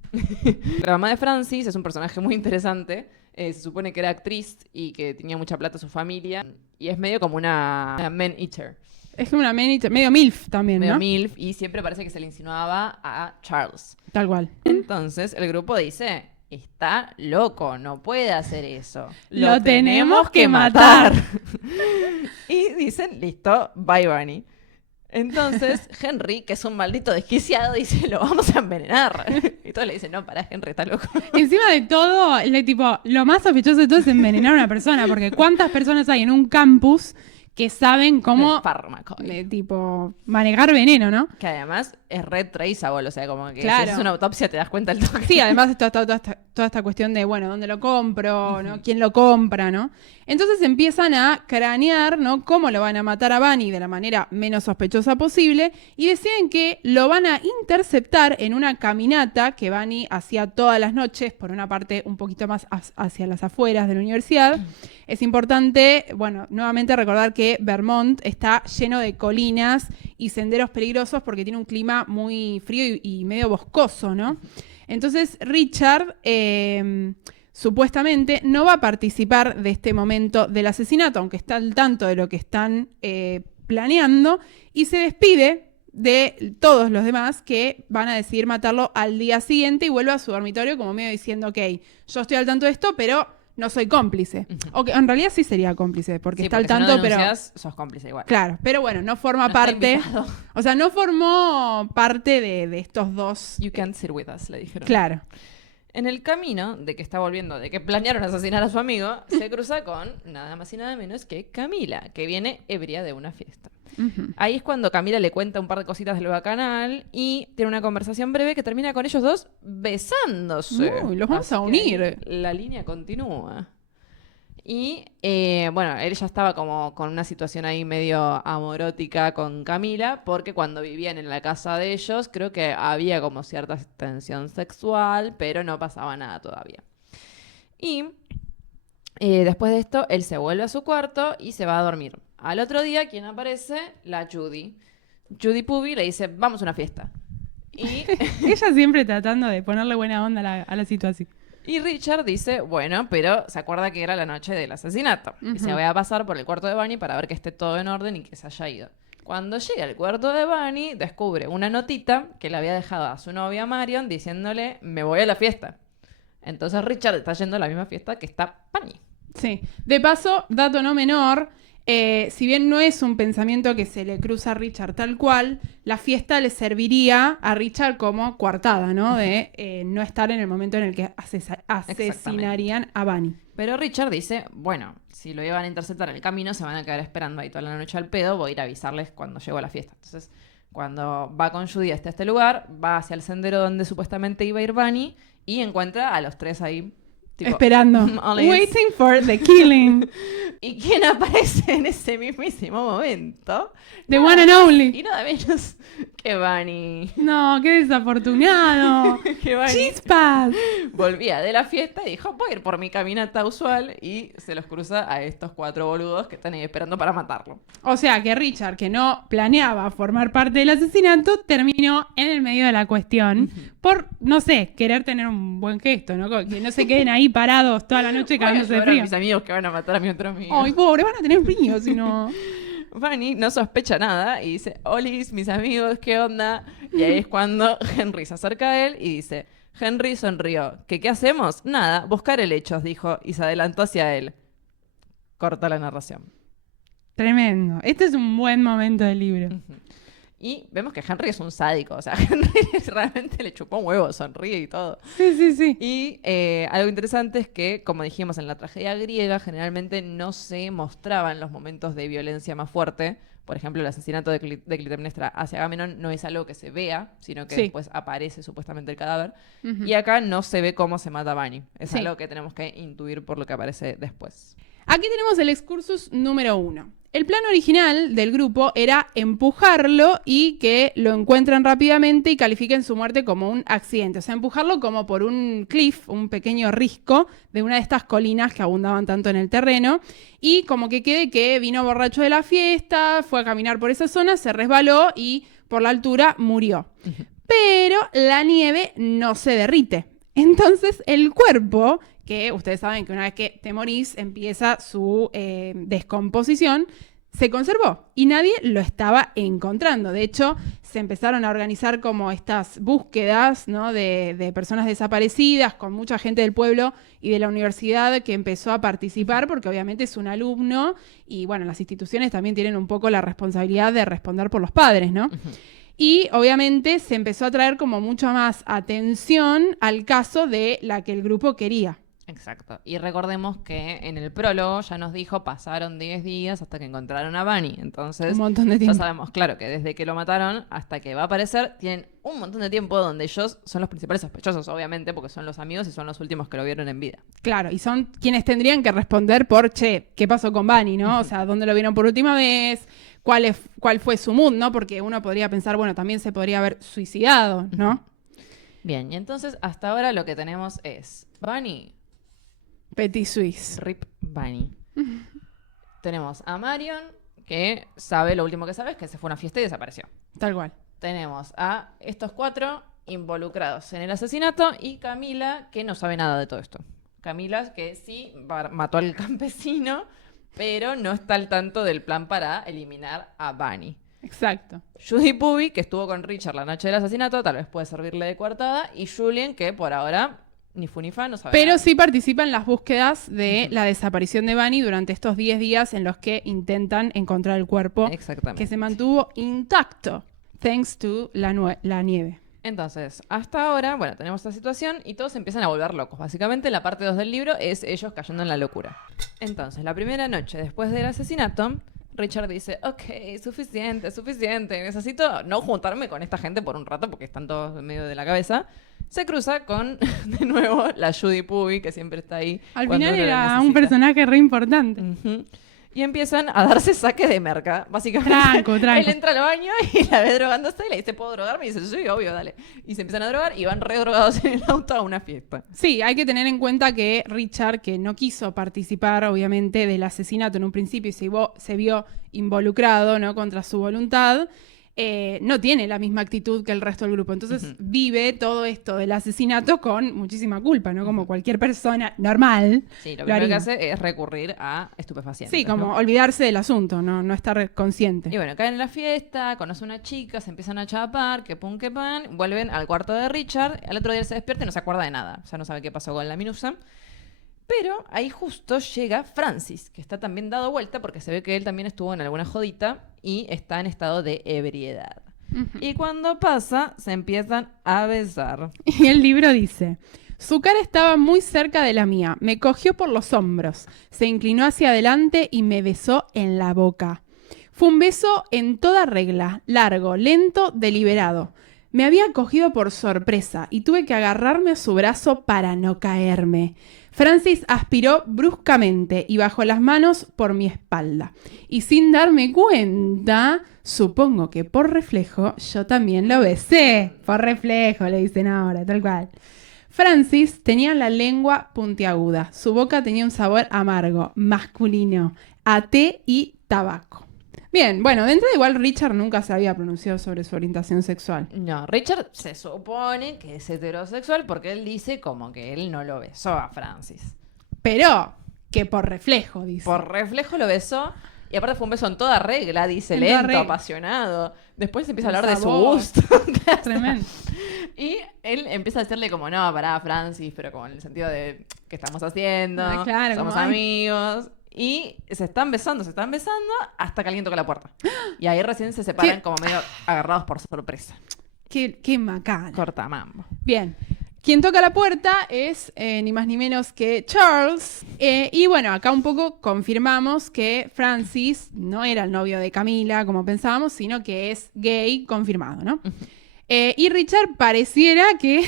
La mamá de Francis es un personaje muy interesante. Se supone que era actriz y que tenía mucha plata su familia. Y es medio como una man-eater. Es como una medio MILF también, Medio ¿no? MILF. Y siempre parece que se le insinuaba a Charles. Tal cual. Entonces el grupo dice, está loco, no puede hacer eso. Lo tenemos que matar. Y dicen, listo, bye Bunny. Entonces Henry, que es un maldito desquiciado, dice, lo vamos a envenenar. Y todos le dicen, no, pará, Henry, está loco. Encima de todo, lo más sospechoso de todo es envenenar a una persona, porque ¿cuántas personas hay en un campus que saben cómo El fármaco. tipo manejar veneno, ¿no? Que además es red traceable, o sea, como que Claro. si haces una autopsia te das cuenta el toque. Sí, además está toda esta cuestión de, bueno, ¿dónde lo compro? ¿No? ¿Quién lo compra? ¿No? Entonces empiezan a cranear, ¿no? Cómo lo van a matar a Bunny de la manera menos sospechosa posible y deciden que lo van a interceptar en una caminata que Bunny hacía todas las noches, por una parte un poquito más hacia las afueras de la universidad. Es importante, bueno, nuevamente recordar que Vermont está lleno de colinas y senderos peligrosos porque tiene un clima muy frío y medio boscoso, ¿no? Entonces Richard supuestamente no va a participar de este momento del asesinato, aunque está al tanto de lo que están planeando y se despide de todos los demás que van a decidir matarlo al día siguiente y vuelve a su dormitorio como medio diciendo, ok, yo estoy al tanto de esto, pero no soy cómplice. O que en realidad sí sería cómplice, porque está al tanto, si no denuncias, sos cómplice igual. Claro, pero bueno, no forma parte. O sea, no formó parte de estos dos. You can't sit with us, le dijeron. Claro. En el camino de que está volviendo, de que planearon asesinar a su amigo, se cruza con nada más y nada menos que Camila, que viene ebria de una fiesta. Ahí es cuando Camila le cuenta un par de cositas del bacanal y tiene una conversación breve que termina con ellos dos besándose. Uy, los vamos a unir. La línea continúa. Y bueno, él ya estaba como con una situación ahí medio amorótica con Camila, porque cuando vivían en la casa de ellos, creo que había como cierta tensión sexual, pero no pasaba nada todavía. Y después de esto, él se vuelve a su cuarto y se va a dormir. Al otro día, ¿quién aparece? La Judy. Judy Puby le dice, vamos a una fiesta. Y ella siempre tratando de ponerle buena onda a la situación. Y Richard dice, bueno, pero se acuerda que era la noche del asesinato. Y se va a pasar por el cuarto de Bunny para ver que esté todo en orden y que se haya ido. Cuando llega al cuarto de Bunny, descubre una notita que le había dejado a su novia Marion diciéndole, me voy a la fiesta. Entonces Richard está yendo a la misma fiesta que está Bunny. Sí. De paso, dato no menor, si bien no es un pensamiento que se le cruza a Richard tal cual, la fiesta le serviría a Richard como coartada, ¿no? De no estar en el momento en el que asesinarían a Bunny. Pero Richard dice, bueno, si lo iban a interceptar en el camino, se van a quedar esperando ahí toda la noche al pedo, voy a ir a avisarles cuando llego a la fiesta. Entonces, cuando va con Judy hasta este lugar, va hacia el sendero donde supuestamente iba a ir Bunny y encuentra a los tres ahí. Tipo, esperando. Waiting for the killing. ¿Y quién aparece en ese mismísimo momento? The one and only. Y nada menos que Bunny. No, qué desafortunado. Que Bunny ¡Chispas! volvía de la fiesta y dijo, voy a ir por mi caminata usual, y se los cruza a estos 4 boludos que están ahí esperando para matarlo. O sea que Richard, que no planeaba formar parte del asesinato, terminó en el medio de la cuestión por, no sé, querer tener un buen gesto, ¿no? Que no se queden ahí parados toda la noche cagándose de frío. A mis amigos que van a matar a mi otro amigo. Ay, pobre, van a tener frío si no. Bunny no sospecha nada y dice, olis, mis amigos, ¿qué onda? Y ahí es cuando Henry se acerca a él y dice, Henry sonrió. ¿Qué hacemos? Nada, buscar helechos, dijo, y se adelantó hacia él. Corta la narración. Tremendo. Este es un buen momento del libro. Y vemos que Henry es un sádico, o sea, Henry realmente le chupó un huevo, sonríe y todo. Sí. Y algo interesante es que, como dijimos en la tragedia griega, generalmente no se mostraban los momentos de violencia más fuerte. Por ejemplo, el asesinato de Clitemnestra hacia Agamenón no es algo que se vea, sino que después aparece supuestamente el cadáver. Y acá no se ve cómo se mata a Bunny. Es algo que tenemos que intuir por lo que aparece después. Aquí tenemos el excursus número 1. El plan original del grupo era empujarlo y que lo encuentren rápidamente y califiquen su muerte como un accidente. O sea, empujarlo como por un cliff, un pequeño risco de una de estas colinas que abundaban tanto en el terreno. Y como que quede que vino borracho de la fiesta, fue a caminar por esa zona, se resbaló y por la altura murió. Pero la nieve no se derrite. Entonces el cuerpo, que ustedes saben que una vez que te morís empieza su descomposición, se conservó y nadie lo estaba encontrando. De hecho, se empezaron a organizar como estas búsquedas, ¿no? de personas desaparecidas, con mucha gente del pueblo y de la universidad que empezó a participar, porque obviamente es un alumno y bueno, las instituciones también tienen un poco la responsabilidad de responder por los padres, ¿no? Y obviamente se empezó a traer como mucha más atención al caso de la que el grupo quería. Exacto. Y recordemos que en el prólogo ya nos dijo, pasaron 10 días hasta que encontraron a Bunny. Entonces, un montón de tiempo. Ya sabemos, claro, que desde que lo mataron hasta que va a aparecer, tienen un montón de tiempo donde ellos son los principales sospechosos, obviamente, porque son los amigos y son los últimos que lo vieron en vida. Claro, y son quienes tendrían que responder por, che, ¿qué pasó con Bunny, no? O sea, ¿dónde lo vieron por última vez? ¿Cuál fue su mood, no? Porque uno podría pensar, bueno, también se podría haber suicidado, ¿no? Bien, y entonces hasta ahora lo que tenemos es Bunny... Petit Suisse. Rip Bunny. Tenemos a Marion, que sabe, lo último que sabe es que se fue a una fiesta y desapareció. Tal cual. Tenemos a estos 4 involucrados en el asesinato y Camila, que no sabe nada de todo esto. Camila, que sí mató al campesino, pero no está al tanto del plan para eliminar a Bunny. Exacto. Judy Puby, que estuvo con Richard la noche del asesinato, tal vez puede servirle de coartada, y Julian, que por ahora ni fu ni fa, no sabe Pero nada. sí participa en las búsquedas de la desaparición de Bunny durante estos 10 días en los que intentan encontrar el cuerpo Exactamente. que se mantuvo intacto, thanks to la nieve. Entonces, hasta ahora, bueno, tenemos esta situación y todos empiezan a volver locos. Básicamente, la parte 2 del libro es ellos cayendo en la locura. Entonces, la primera noche después del asesinato, Richard dice, ok, suficiente, necesito no juntarme con esta gente por un rato porque están todos en medio de la cabeza. Se cruza con, de nuevo, la Judy Puby, que siempre está ahí. Al cuando final uno la era necesita. un personaje re importante. Ujú. Y empiezan a darse saque de merca, básicamente. Tranco. Él entra al baño y la ve drogándose y le dice, ¿puedo drogarme? Y dice, sí, obvio, dale. Y se empiezan a drogar y van re drogados en el auto a una fiesta. Sí, hay que tener en cuenta que Richard, que no quiso participar, obviamente, del asesinato en un principio y se vio involucrado, ¿no? Contra su voluntad, no tiene la misma actitud que el resto del grupo. Entonces vive todo esto del asesinato con muchísima culpa, ¿no? Como cualquier persona normal. Sí, lo lo primero que haría. hace es recurrir a estupefacientes. Sí, como ¿no? olvidarse del asunto, no estar consciente. Y bueno, caen en la fiesta, conoce a una chica, se empiezan a chapar, que pum, que pan, vuelven al cuarto de Richard, al otro día él se despierta y no se acuerda de nada, o sea, no sabe qué pasó con la minusa. Pero ahí justo llega Francis, que está también dado vuelta porque se ve que él también estuvo en alguna jodita y está en estado de ebriedad. Y cuando pasa, se empiezan a besar. Y el libro dice, su cara estaba muy cerca de la mía, me cogió por los hombros, se inclinó hacia adelante y me besó en la boca. Fue un beso en toda regla, largo, lento, deliberado. Me había cogido por sorpresa y tuve que agarrarme a su brazo para no caerme. Francis aspiró bruscamente y bajó las manos por mi espalda. Y sin darme cuenta, supongo que por reflejo, yo también lo besé. Por reflejo, le dicen ahora, tal cual. Francis tenía la lengua puntiaguda. Su boca tenía un sabor amargo, masculino, a té y tabaco. Bien, bueno, de entrada igual Richard nunca se había pronunciado sobre su orientación sexual. No, Richard se supone que es heterosexual porque él dice como que él no lo besó a Francis. Pero que por reflejo, dice. Por reflejo lo besó. Y aparte fue un beso en toda regla, dice, En toda lento, regla. apasionado. Después empieza a Con hablar de su sabor. gusto. Tremendo. Y él empieza a decirle como, no, pará, Francis, pero como en el sentido de, ¿qué estamos haciendo? Ah, claro, Somos como, ay. amigos. Y se están besando hasta que alguien toca la puerta. Y ahí recién se separan ¿Qué? como medio agarrados por sorpresa. Qué macana. Corta mambo. Bien. Quien toca la puerta es ni más ni menos que Charles. Y bueno, acá un poco confirmamos que Francis no era el novio de Camila, como pensábamos, sino que es gay confirmado, ¿no? Y Richard pareciera que...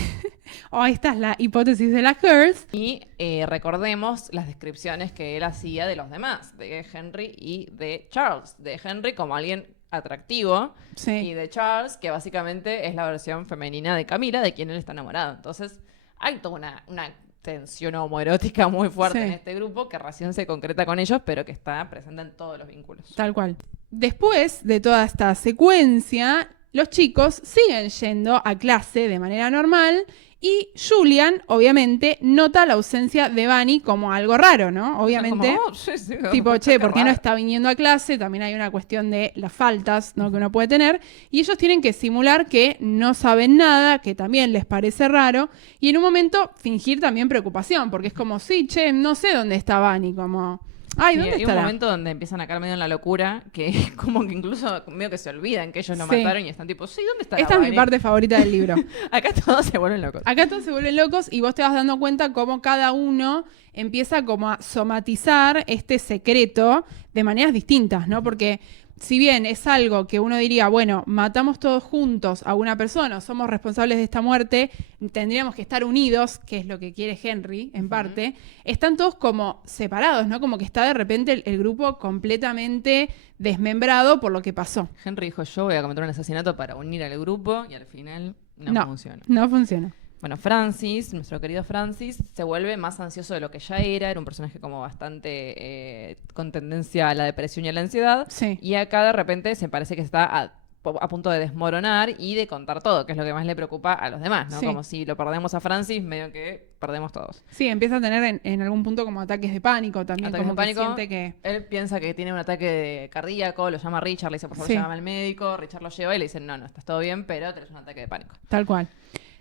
esta es la hipótesis de la Hearst. Y recordemos las descripciones que él hacía de los demás, de Henry y de Charles. De Henry como alguien atractivo Sí. y de Charles, que básicamente es la versión femenina de Camila, de quien él está enamorado. Entonces, hay toda una tensión homoerótica muy fuerte Sí. en este grupo que recién se concreta con ellos, pero que está presente en todos los vínculos. Tal cual. Después de toda esta secuencia, los chicos siguen yendo a clase de manera normal y Julian, obviamente, nota la ausencia de Bunny como algo raro, ¿no? Obviamente. Como, sí, Tipo, che, ¿por qué no raro. está viniendo a clase? También hay una cuestión de las faltas, ¿no? Que uno puede tener. Y ellos tienen que simular que no saben nada, que también les parece raro. Y en un momento fingir también preocupación, porque es como, sí, che, no sé dónde está Bunny, como... Ay, Sí, ¿dónde hay estará? un momento donde empiezan a caer medio en la locura, que es como que incluso medio que se olvidan que ellos lo Sí. mataron y están tipo, sí, ¿dónde está Esta es mi parte favorita del libro. Acá todos se vuelven locos. Acá todos se vuelven locos y vos te vas dando cuenta cómo cada uno empieza como a somatizar este secreto de maneras distintas, ¿no? Porque si bien es algo que uno diría, bueno, matamos todos juntos a una persona, somos responsables de esta muerte, tendríamos que estar unidos, que es lo que quiere Henry, en parte, están todos como separados, ¿no? Como que está de repente el grupo completamente desmembrado por lo que pasó. Henry dijo, yo voy a cometer un asesinato para unir al grupo y al final no funciona. No funciona. Bueno, Francis, nuestro querido Francis, se vuelve más ansioso de lo que ya era un personaje como bastante con tendencia a la depresión y a la ansiedad. Sí. Y acá de repente se parece que está a punto de desmoronar y de contar todo, que es lo que más le preocupa a los demás, ¿no? Sí. Como si lo perdemos a Francis, medio que perdemos todos. Sí, empieza a tener en algún punto como ataques de pánico también, Ataques como de que pánico. siente que... Él piensa que tiene un ataque cardíaco, lo llama a Richard, le dice, por favor, Sí. llama al médico. Richard lo lleva y le dice, no, estás todo bien, pero tenés un ataque de pánico. Tal cual.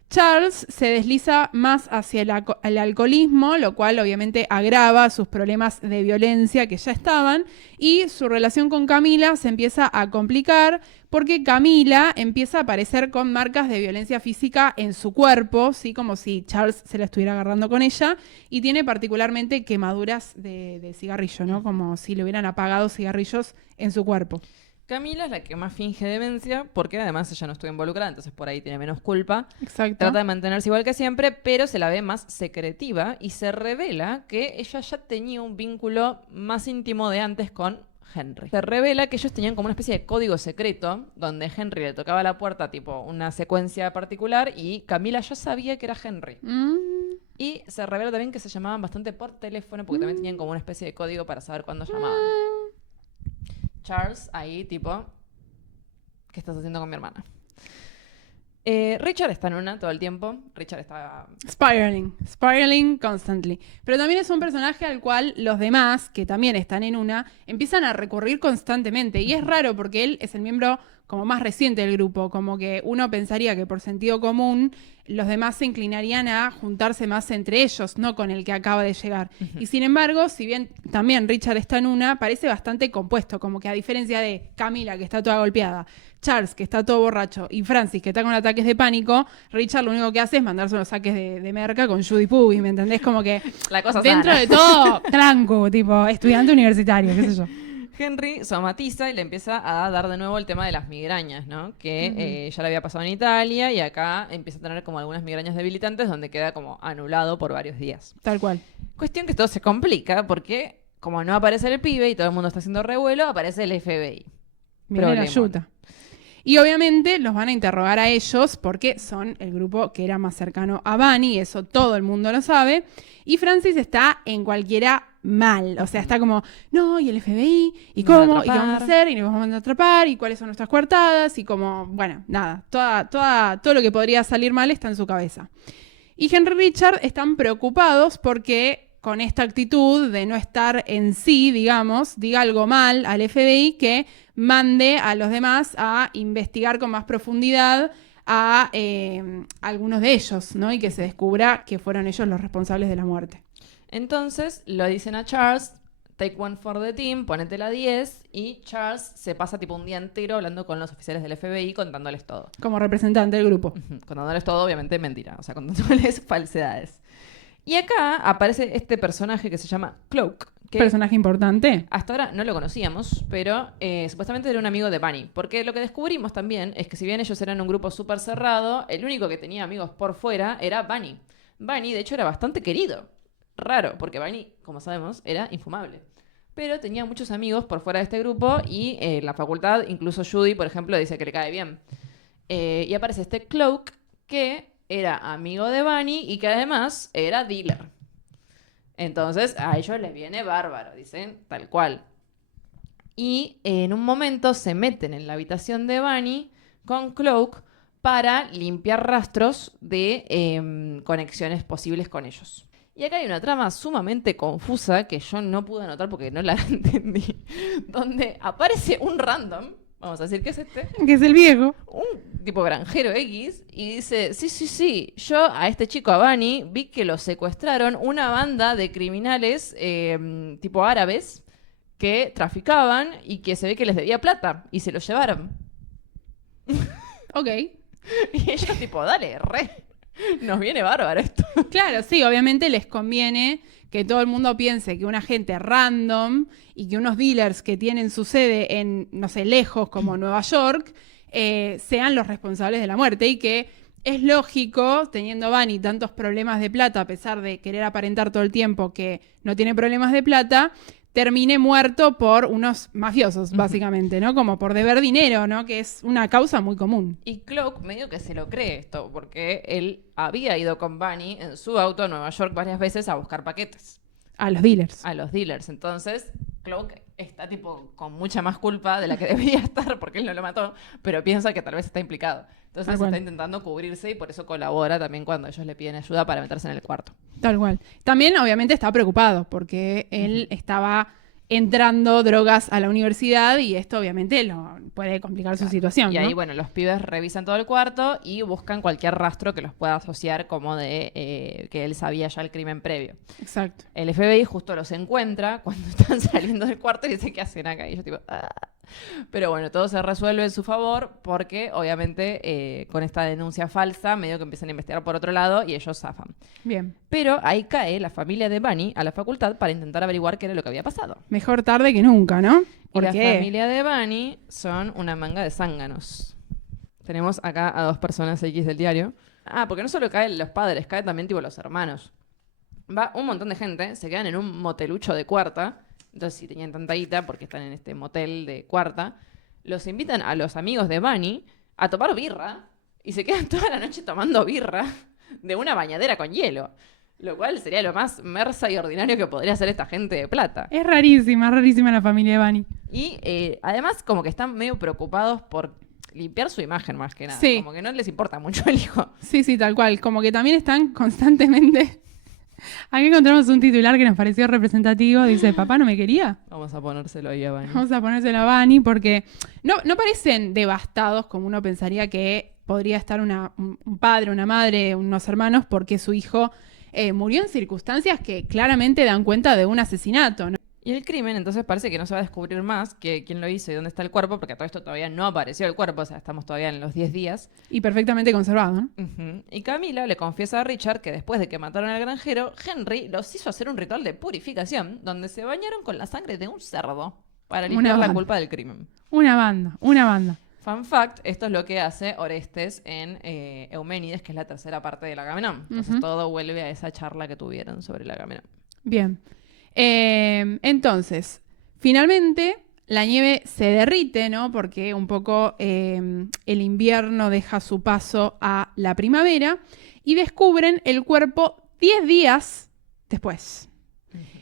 Charles se desliza más hacia el alcoholismo, lo cual obviamente agrava sus problemas de violencia que ya estaban, y su relación con Camila se empieza a complicar porque Camila empieza a aparecer con marcas de violencia física en su cuerpo, ¿sí? Como si Charles se la estuviera agarrando con ella, y tiene particularmente quemaduras de cigarrillo, ¿no? Como si le hubieran apagado cigarrillos en su cuerpo. Camila es la que más finge demencia, porque además ella no estuvo involucrada, entonces por ahí tiene menos culpa. Exacto. Trata de mantenerse igual que siempre, pero se la ve más secretiva y se revela que ella ya tenía un vínculo más íntimo de antes con Henry. Se revela que ellos tenían como una especie de código secreto donde Henry le tocaba la puerta, tipo una secuencia particular, y Camila ya sabía que era Henry. Y se revela también que se llamaban bastante por teléfono porque también tenían como una especie de código para saber cuándo llamaban. Charles ahí, tipo, ¿qué estás haciendo con mi hermana? Richard está en una todo el tiempo. Richard está... Spiraling constantly. Pero también es un personaje al cual los demás, que también están en una, empiezan a recurrir constantemente. Y es raro porque él es el miembro como más reciente del grupo. Como que uno pensaría que por sentido común los demás se inclinarían a juntarse más entre ellos, no con el que acaba de llegar. Y sin embargo, si bien también Richard está en una, parece bastante compuesto. Como que a diferencia de Camila, que está toda golpeada, Charles, que está todo borracho, y Francis, que está con ataques de pánico, Richard lo único que hace es mandarse unos saques de merca con Judy Puby, ¿me entendés? Como que la cosa dentro sana. de todo, tranco, tipo estudiante universitario, qué sé yo. Henry somatiza y le empieza a dar de nuevo el tema de las migrañas, ¿no? Que ya le había pasado en Italia y acá empieza a tener como algunas migrañas debilitantes donde queda como anulado por varios días. Tal cual. Cuestión que todo se complica porque como no aparece el pibe y todo el mundo está haciendo revuelo, aparece el FBI. Viene la ayuda. Y obviamente los van a interrogar a ellos porque son el grupo que era más cercano a Bunny, eso todo el mundo lo sabe. Y Francis está en cualquiera mal, o sea, está como, no, y el FBI, y cómo, y qué vamos a hacer, y nos vamos a atrapar, y cuáles son nuestras coartadas, y como, bueno, nada, todo lo que podría salir mal está en su cabeza. Y Henry y Richard están preocupados porque con esta actitud de no estar en sí, digamos, diga algo mal al FBI que mande a los demás a investigar con más profundidad a algunos de ellos, ¿no? Y que se descubra que fueron ellos los responsables de la muerte. Entonces lo dicen a Charles, take one for the team, ponete la 10, y Charles se pasa tipo un día entero hablando con los oficiales del FBI contándoles todo. Como representante del grupo. Contándoles todo, obviamente mentira, o sea, contándoles falsedades. Y acá aparece este personaje que se llama Cloak. Que personaje importante. Hasta ahora no lo conocíamos, pero supuestamente era un amigo de Bunny. Porque lo que descubrimos también es que si bien ellos eran un grupo súper cerrado, el único que tenía amigos por fuera era Bunny. Bunny, de hecho, era bastante querido. Raro, porque Bunny, como sabemos, era infumable. Pero tenía muchos amigos por fuera de este grupo y en la facultad, incluso Judy, por ejemplo, dice que le cae bien. Y aparece este Cloak que era amigo de Bunny y que además era dealer. Entonces a ellos les viene bárbaro, dicen tal cual. Y en un momento se meten en la habitación de Bunny con Cloak para limpiar rastros de conexiones posibles con ellos. Y acá hay una trama sumamente confusa que yo no pude anotar porque no la entendí. Donde aparece un random, vamos a decir que es este. Que es el viejo. Un tipo granjero X y dice, sí, yo a este chico, a Bunny, vi que lo secuestraron una banda de criminales tipo árabes que traficaban y que se ve que les debía plata y se lo llevaron. Ok. Y ellos tipo, dale, nos viene bárbaro esto. Claro, sí, obviamente les conviene que todo el mundo piense que una gente random y que unos dealers que tienen su sede en, no sé, lejos como Nueva York, sean los responsables de la muerte y que es lógico, teniendo Bunny tantos problemas de plata, a pesar de querer aparentar todo el tiempo que no tiene problemas de plata, termine muerto por unos mafiosos, básicamente, ¿no? Como por deber dinero, ¿no? Que es una causa muy común. Y Cloak medio que se lo cree esto, porque él había ido con Bunny en su auto a Nueva York varias veces a buscar paquetes. A los dealers. A los dealers. Entonces, Cloak está tipo con mucha más culpa de la que debería estar porque él no lo mató, pero piensa que tal vez está implicado. Entonces está intentando cubrirse y por eso colabora también cuando ellos le piden ayuda para meterse en el cuarto. Tal cual. También obviamente está preocupado porque él estaba entrando drogas a la universidad y esto obviamente lo puede complicar su situación. Y ahí, ¿no? bueno, los pibes revisan todo el cuarto y buscan cualquier rastro que los pueda asociar como de que él sabía ya el crimen previo. Exacto. El FBI justo los encuentra cuando están saliendo del cuarto y dice, ¿qué hacen acá? Y yo tipo, ¡ah! Pero bueno, todo se resuelve en su favor porque obviamente con esta denuncia falsa medio que empiezan a investigar por otro lado y ellos zafan. Bien. Pero ahí cae la familia de Bunny a la facultad para intentar averiguar qué era lo que había pasado. Mejor tarde que nunca, ¿no? Y la familia de Bunny son una manga de zánganos. Tenemos acá a 2 personas X del diario. Ah, porque no solo caen los padres, caen también tipo los hermanos. Va un montón de gente, se quedan en un motelucho de cuarta. Entonces, si tenían tanta guita, porque están en este motel de cuarta, los invitan a los amigos de Bunny a tomar birra y se quedan toda la noche tomando birra de una bañadera con hielo. Lo cual sería lo más mersa y ordinario que podría hacer esta gente de plata. Es rarísima la familia de Bunny. Y además como que están medio preocupados por limpiar su imagen más que nada. Sí. Como que no les importa mucho el hijo. Sí, tal cual. Como que también están constantemente... Aquí encontramos un titular que nos pareció representativo. Dice, ¿papá no me quería? Vamos a ponérselo ahí a Bunny. Vamos a ponérselo a Bunny porque no parecen devastados como uno pensaría que podría estar un padre, una madre, unos hermanos porque su hijo murió en circunstancias que claramente dan cuenta de un asesinato, ¿no? Y el crimen, entonces parece que no se va a descubrir más que quién lo hizo y dónde está el cuerpo, porque a todo esto todavía no apareció el cuerpo, o sea, estamos todavía en los 10 días. Y perfectamente conservado, ¿no? Uh-huh. Y Camila le confiesa a Richard que después de que mataron al granjero, Henry los hizo hacer un ritual de purificación, donde se bañaron con la sangre de un cerdo para limpiar la culpa del crimen. Una banda. Fun fact, esto es lo que hace Orestes en Euménides, que es la tercera parte del Agamenón. Entonces todo vuelve a esa charla que tuvieron sobre el Agamenón. Bien. Entonces, finalmente la nieve se derrite, ¿no? Porque un poco el invierno deja su paso a la primavera y descubren el cuerpo 10 días después.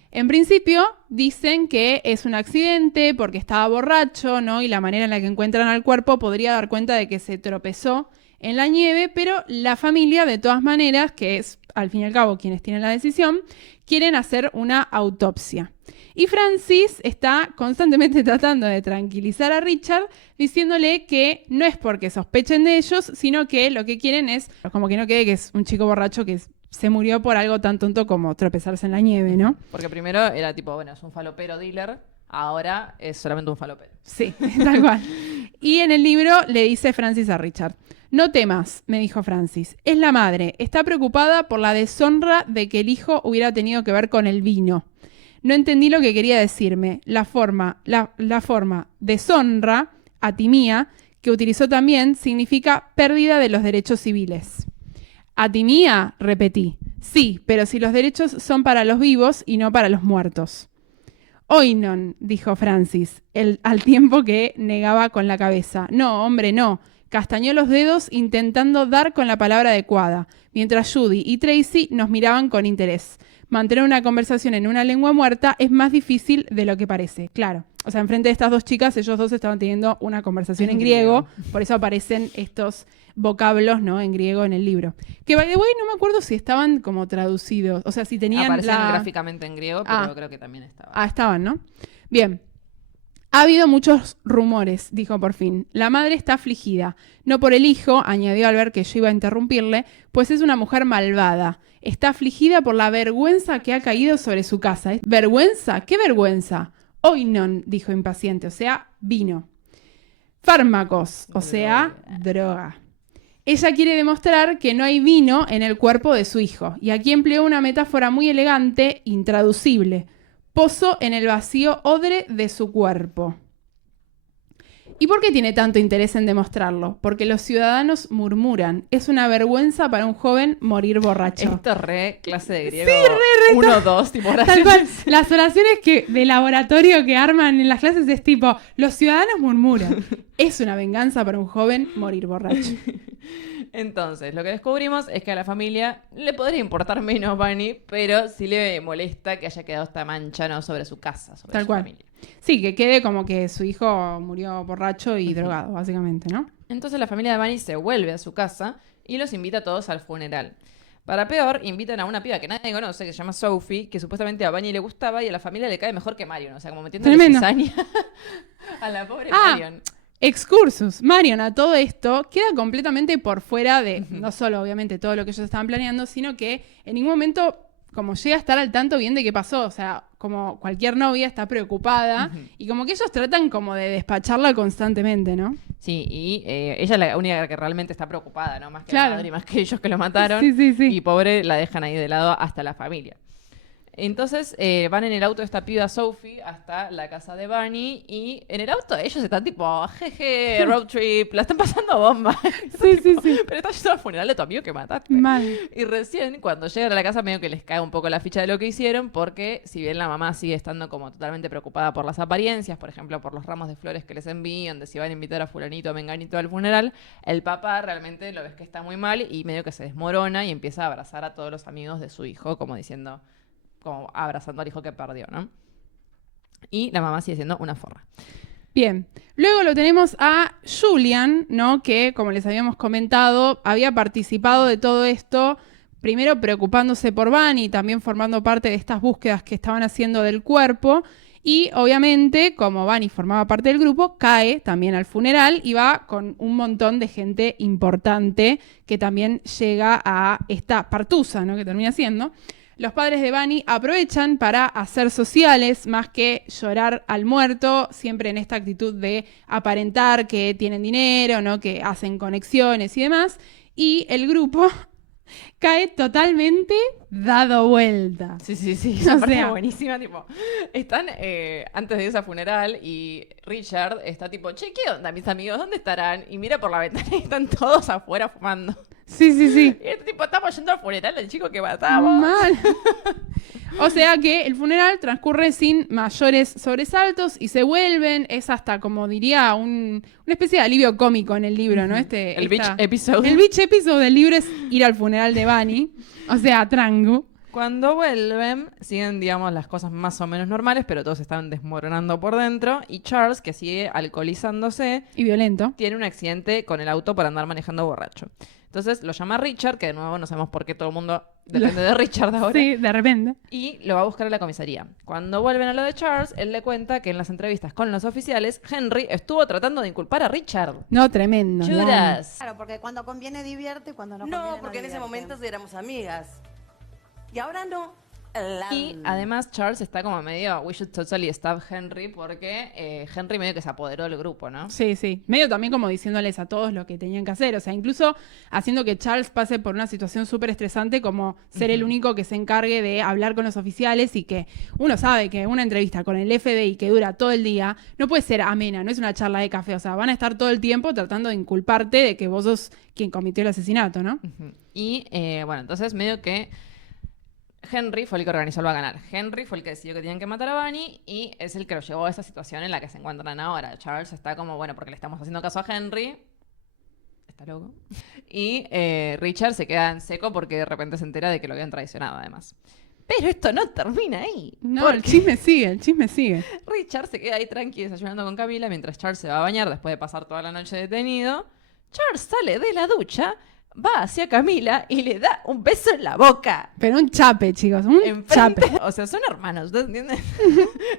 En principio dicen que es un accidente porque estaba borracho, ¿no? Y la manera en la que encuentran al cuerpo podría dar cuenta de que se tropezó en la nieve, pero la familia, de todas maneras, que es al fin y al cabo quienes tienen la decisión, quieren hacer una autopsia. Y Francis está constantemente tratando de tranquilizar a Richard, diciéndole que no es porque sospechen de ellos, sino que lo que quieren es, como que no quede que es un chico borracho que se murió por algo tan tonto como tropezarse en la nieve, ¿no? Porque primero era tipo, bueno, es un falopero dealer, ahora es solamente un falopero. Sí, tal cual. Y en el libro le dice Francis a Richard, no temas, me dijo Francis, es la madre, está preocupada por la deshonra de que el hijo hubiera tenido que ver con el vino. No entendí lo que quería decirme. La forma deshonra, atimía, que utilizó también, significa pérdida de los derechos civiles. Atimía, repetí. Sí, pero si los derechos son para los vivos y no para los muertos. Oinon, dijo Francis, al tiempo que negaba con la cabeza. No, hombre, no. Castañó los dedos intentando dar con la palabra adecuada, mientras Judy y Tracy nos miraban con interés. Mantener una conversación en una lengua muerta es más difícil de lo que parece, claro. O sea, enfrente de estas dos chicas, ellos dos estaban teniendo una conversación en griego, por eso aparecen estos vocablos, ¿no? En griego en el libro. Que, by the way, no me acuerdo si estaban como traducidos, o sea, si tenían aparecen gráficamente en griego, pero creo que también estaban. Estaban, ¿no? Bien. Ha habido muchos rumores, dijo por fin. La madre está afligida. No por el hijo, añadió al ver que yo iba a interrumpirle, pues es una mujer malvada. Está afligida por la vergüenza que ha caído sobre su casa. ¿Vergüenza? ¿Qué vergüenza? Oinon, dijo impaciente, o sea, vino. Fármacos, o sea, droga. Ella quiere demostrar que no hay vino en el cuerpo de su hijo. Y aquí empleó una metáfora muy elegante, intraducible. Pozo en el vacío odre de su cuerpo. ¿Y por qué tiene tanto interés en demostrarlo? Porque los ciudadanos murmuran. Es una vergüenza para un joven morir borracho. Esto re clase de griego. Sí, re 1, 2, tipo oraciones. Tal cual. Las oraciones de laboratorio que arman en las clases es tipo, los ciudadanos murmuran. Es una venganza para un joven morir borracho. Entonces, lo que descubrimos es que a la familia le podría importar menos Bunny, pero sí le molesta que haya quedado esta mancha, ¿no? Sobre su casa, sobre Tal su cual. familia. Sí, que quede como que su hijo murió borracho y drogado, básicamente, ¿no? Entonces la familia de Bunny se vuelve a su casa y los invita a todos al funeral. Para peor, invitan a una piba que nadie conoce, que se llama Sophie, que supuestamente a Bunny le gustaba y a la familia le cae mejor que Marion. O sea, como metiéndole Tremendo. cizaña a la pobre Marion. Excursus. Marion a todo esto queda completamente por fuera de, no solo obviamente todo lo que ellos estaban planeando, sino que en ningún momento como llega a estar al tanto bien de qué pasó. O sea, como cualquier novia está preocupada y como que ellos tratan como de despacharla constantemente, ¿no? Sí, y ella es la única que realmente está preocupada, ¿no? Más que Claro. la madre y más que ellos que lo mataron. Sí. Y pobre, la dejan ahí de lado hasta la familia. Entonces van en el auto de esta piba Sophie hasta la casa de Bunny y en el auto ellos están tipo, jeje, road trip, la están pasando bomba. Sí. Pero estás yendo al funeral de tu amigo que mataste. Mal. Y recién cuando llegan a la casa medio que les cae un poco la ficha de lo que hicieron porque si bien la mamá sigue estando como totalmente preocupada por las apariencias, por ejemplo por los ramos de flores que les envían, de si van a invitar a fulanito o menganito al funeral, el papá realmente lo ves que está muy mal y medio que se desmorona y empieza a abrazar a todos los amigos de su hijo como diciendo, como abrazando al hijo que perdió, ¿no? Y la mamá sigue siendo una forra. Bien, luego lo tenemos a Julian, ¿no? Que, como les habíamos comentado, había participado de todo esto, primero preocupándose por Bunny y también formando parte de estas búsquedas que estaban haciendo del cuerpo. Y obviamente, como Bunny formaba parte del grupo, cae también al funeral y va con un montón de gente importante que también llega a esta partusa, ¿no? Que termina siendo. Los padres de Bunny aprovechan para hacer sociales más que llorar al muerto, siempre en esta actitud de aparentar que tienen dinero, ¿no? Que hacen conexiones y demás. Y el grupo cae totalmente dado vuelta. Sí. O Esa parte sea, buenísima, tipo, están antes de ese funeral y Richard está tipo, che, ¿qué onda mis amigos? ¿Dónde estarán? Y mira por la ventana y están todos afuera fumando. Sí. Y este tipo, estamos yendo al funeral del chico que matamos. Mal. O sea que el funeral transcurre sin mayores sobresaltos y se vuelven, es hasta como diría una especie de alivio cómico en el libro, ¿no? El beach episode. El beach episode del libro es ir al funeral de Bunny, o sea, trangu. Cuando vuelven, siguen, digamos, las cosas más o menos normales, pero todos están desmoronando por dentro. Y Charles, que sigue alcoholizándose, Y violento. tiene un accidente con el auto por andar manejando borracho. Entonces lo llama Richard, que de nuevo no sabemos por qué todo el mundo depende de Richard ahora. Sí, de repente. Y lo va a buscar a la comisaría. Cuando vuelven a lo de Charles, él le cuenta que en las entrevistas con los oficiales, Henry estuvo tratando de inculpar a Richard. No, tremendo. Judas. Claro, porque cuando conviene divierte, cuando no No, conviene porque en ese divierte. momento sí éramos amigas. Y ahora no. Y además Charles está como medio, we should totally stab Henry, porque Henry medio que se apoderó del grupo, ¿no? Sí. Medio también como diciéndoles a todos lo que tenían que hacer. O sea, incluso haciendo que Charles pase por una situación súper estresante como ser el único que se encargue de hablar con los oficiales y que uno sabe que una entrevista con el FBI que dura todo el día no puede ser amena, no es una charla de café. O sea, van a estar todo el tiempo tratando de inculparte de que vos sos quien cometió el asesinato, ¿no? Y bueno, entonces medio que Henry fue el que organizó el Bacanal. Henry fue el que decidió que tenían que matar a Bunny y es el que lo llevó a esa situación en la que se encuentran ahora. Charles está como, bueno, porque le estamos haciendo caso a Henry. Está loco. Y Richard se queda en seco porque de repente se entera de que lo habían traicionado, además. Pero esto no termina ahí. No, el chisme sigue. Richard se queda ahí tranqui desayunando con Camila mientras Charles se va a bañar después de pasar toda la noche detenido. Charles sale de la ducha, va hacia Camila y le da un beso en la boca. Pero un chape, chicos, un Enfrente. chape. O sea, son hermanos, ¿ustedes entienden?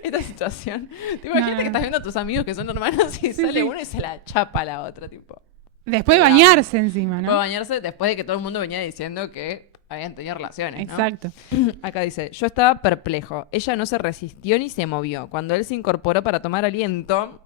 Esta situación. Te imaginas No. que estás viendo a tus amigos que son hermanos y sale uno y se la chapa a la otra, tipo. Después bañarse encima, Puede ¿no? bañarse después de que todo el mundo venía diciendo que habían tenido relaciones, ¿no? Exacto. Acá dice, yo estaba perplejo. Ella no se resistió ni se movió. Cuando él se incorporó para tomar aliento,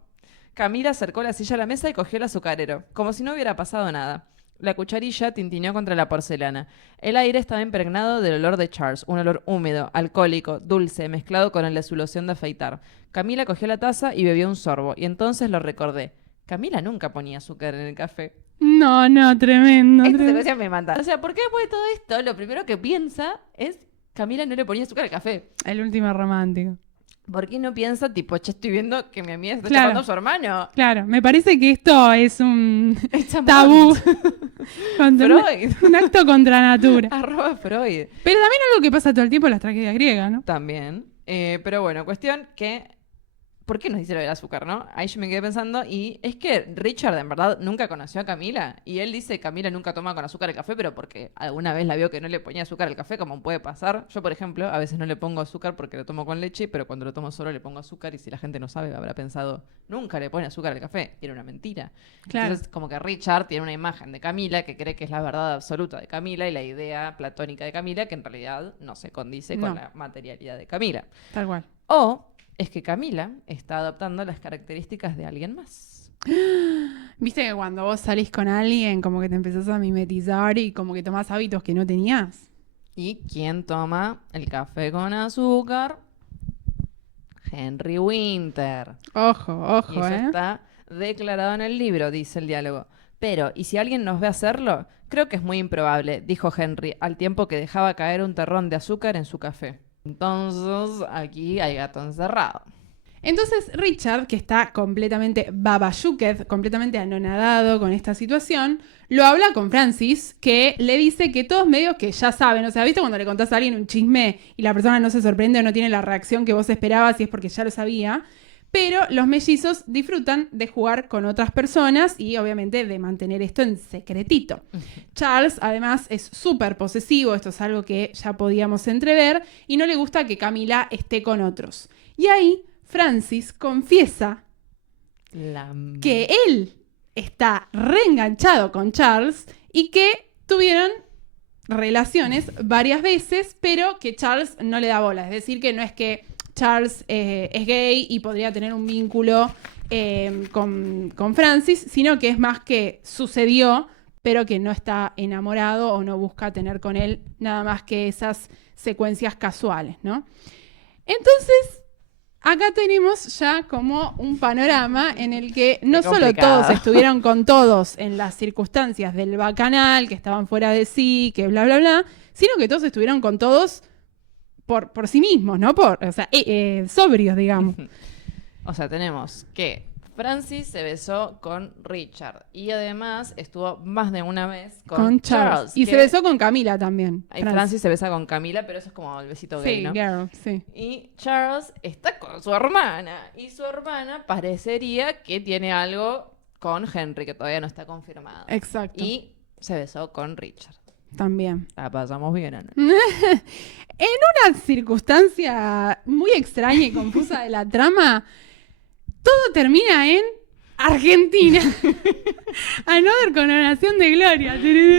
Camila acercó la silla a la mesa y cogió el azucarero, como si no hubiera pasado nada. La cucharilla tintineó contra la porcelana. El aire estaba impregnado del olor de Charles, un olor húmedo, alcohólico, dulce, mezclado con el de su loción de afeitar. Camila cogió la taza y bebió un sorbo, y entonces lo recordé. Camila nunca ponía azúcar en el café. No, tremendo. Esta tremendo. secuencia me mata. O sea, ¿por qué después de todo esto lo primero que piensa es Camila no le ponía azúcar al café? El último romántico. ¿Por qué no piensa, tipo, che, estoy viendo que mi amiga está Claro. chapando a su hermano? Claro, me parece que esto es un It's a tabú. month. Freud. Un acto contra natura. ¡Arroba Freud! Pero también algo que pasa todo el tiempo en las tragedias griegas, ¿no? También. Pero bueno, cuestión que ¿por qué nos dice lo del azúcar, no? Ahí yo me quedé pensando, y es que Richard en verdad nunca conoció a Camila, y él dice que Camila nunca toma con azúcar el café, pero porque alguna vez la vio que no le ponía azúcar al café, como puede pasar. Yo, por ejemplo, a veces no le pongo azúcar porque lo tomo con leche, pero cuando lo tomo solo le pongo azúcar, y si la gente no sabe, habrá pensado, nunca le pone azúcar al café, y era una mentira. Claro. Entonces, como que Richard tiene una imagen de Camila que cree que es la verdad absoluta de Camila, y la idea platónica de Camila, que en realidad no se condice con la materialidad de Camila. Tal cual. O es que Camila está adoptando las características de alguien más. Viste que cuando vos salís con alguien, como que te empezás a mimetizar y como que tomás hábitos que no tenías. ¿Y quién toma el café con azúcar? Henry Winter. Ojo, Y eso está declarado en el libro, dice el diálogo. Pero, ¿y si alguien nos ve hacerlo? Creo que es muy improbable, dijo Henry, al tiempo que dejaba caer un terrón de azúcar en su café. Entonces, aquí hay gato encerrado. Entonces Richard, que está completamente babayúqued, completamente anonadado con esta situación, lo habla con Francis, que le dice que todos medios que ya saben, o sea, ¿viste cuando le contás a alguien un chisme y la persona no se sorprende o no tiene la reacción que vos esperabas y es porque ya lo sabía? Pero los mellizos disfrutan de jugar con otras personas y obviamente de mantener esto en secretito. Charles, además, es súper posesivo, esto es algo que ya podíamos entrever, y no le gusta que Camila esté con otros. Y ahí Francis confiesa que él está reenganchado con Charles y que tuvieron relaciones varias veces, pero que Charles no le da bola. Es decir, que no es que Charles es gay y podría tener un vínculo con Francis, sino que es más que sucedió, pero que no está enamorado o no busca tener con él nada más que esas secuencias casuales, ¿no? Entonces, acá tenemos ya como un panorama en el que no solo todos estuvieron con todos en las circunstancias del bacanal, que estaban fuera de sí, que bla, bla, bla, sino que todos estuvieron con todos por sí mismos, ¿no? O sea, sobrios, digamos. O sea, tenemos que Francis se besó con Richard y además estuvo más de una vez con Charles. Y se besó con Camila también. Francis se besa con Camila, pero eso es como el besito gay, ¿no? Girl, sí. Y Charles está con su hermana y su hermana parecería que tiene algo con Henry, que todavía no está confirmado. Exacto. Y se besó con Richard. También. La pasamos bien, ¿no? En una circunstancia muy extraña y confusa de la trama, todo termina en Argentina. Another coronación de gloria. Ellos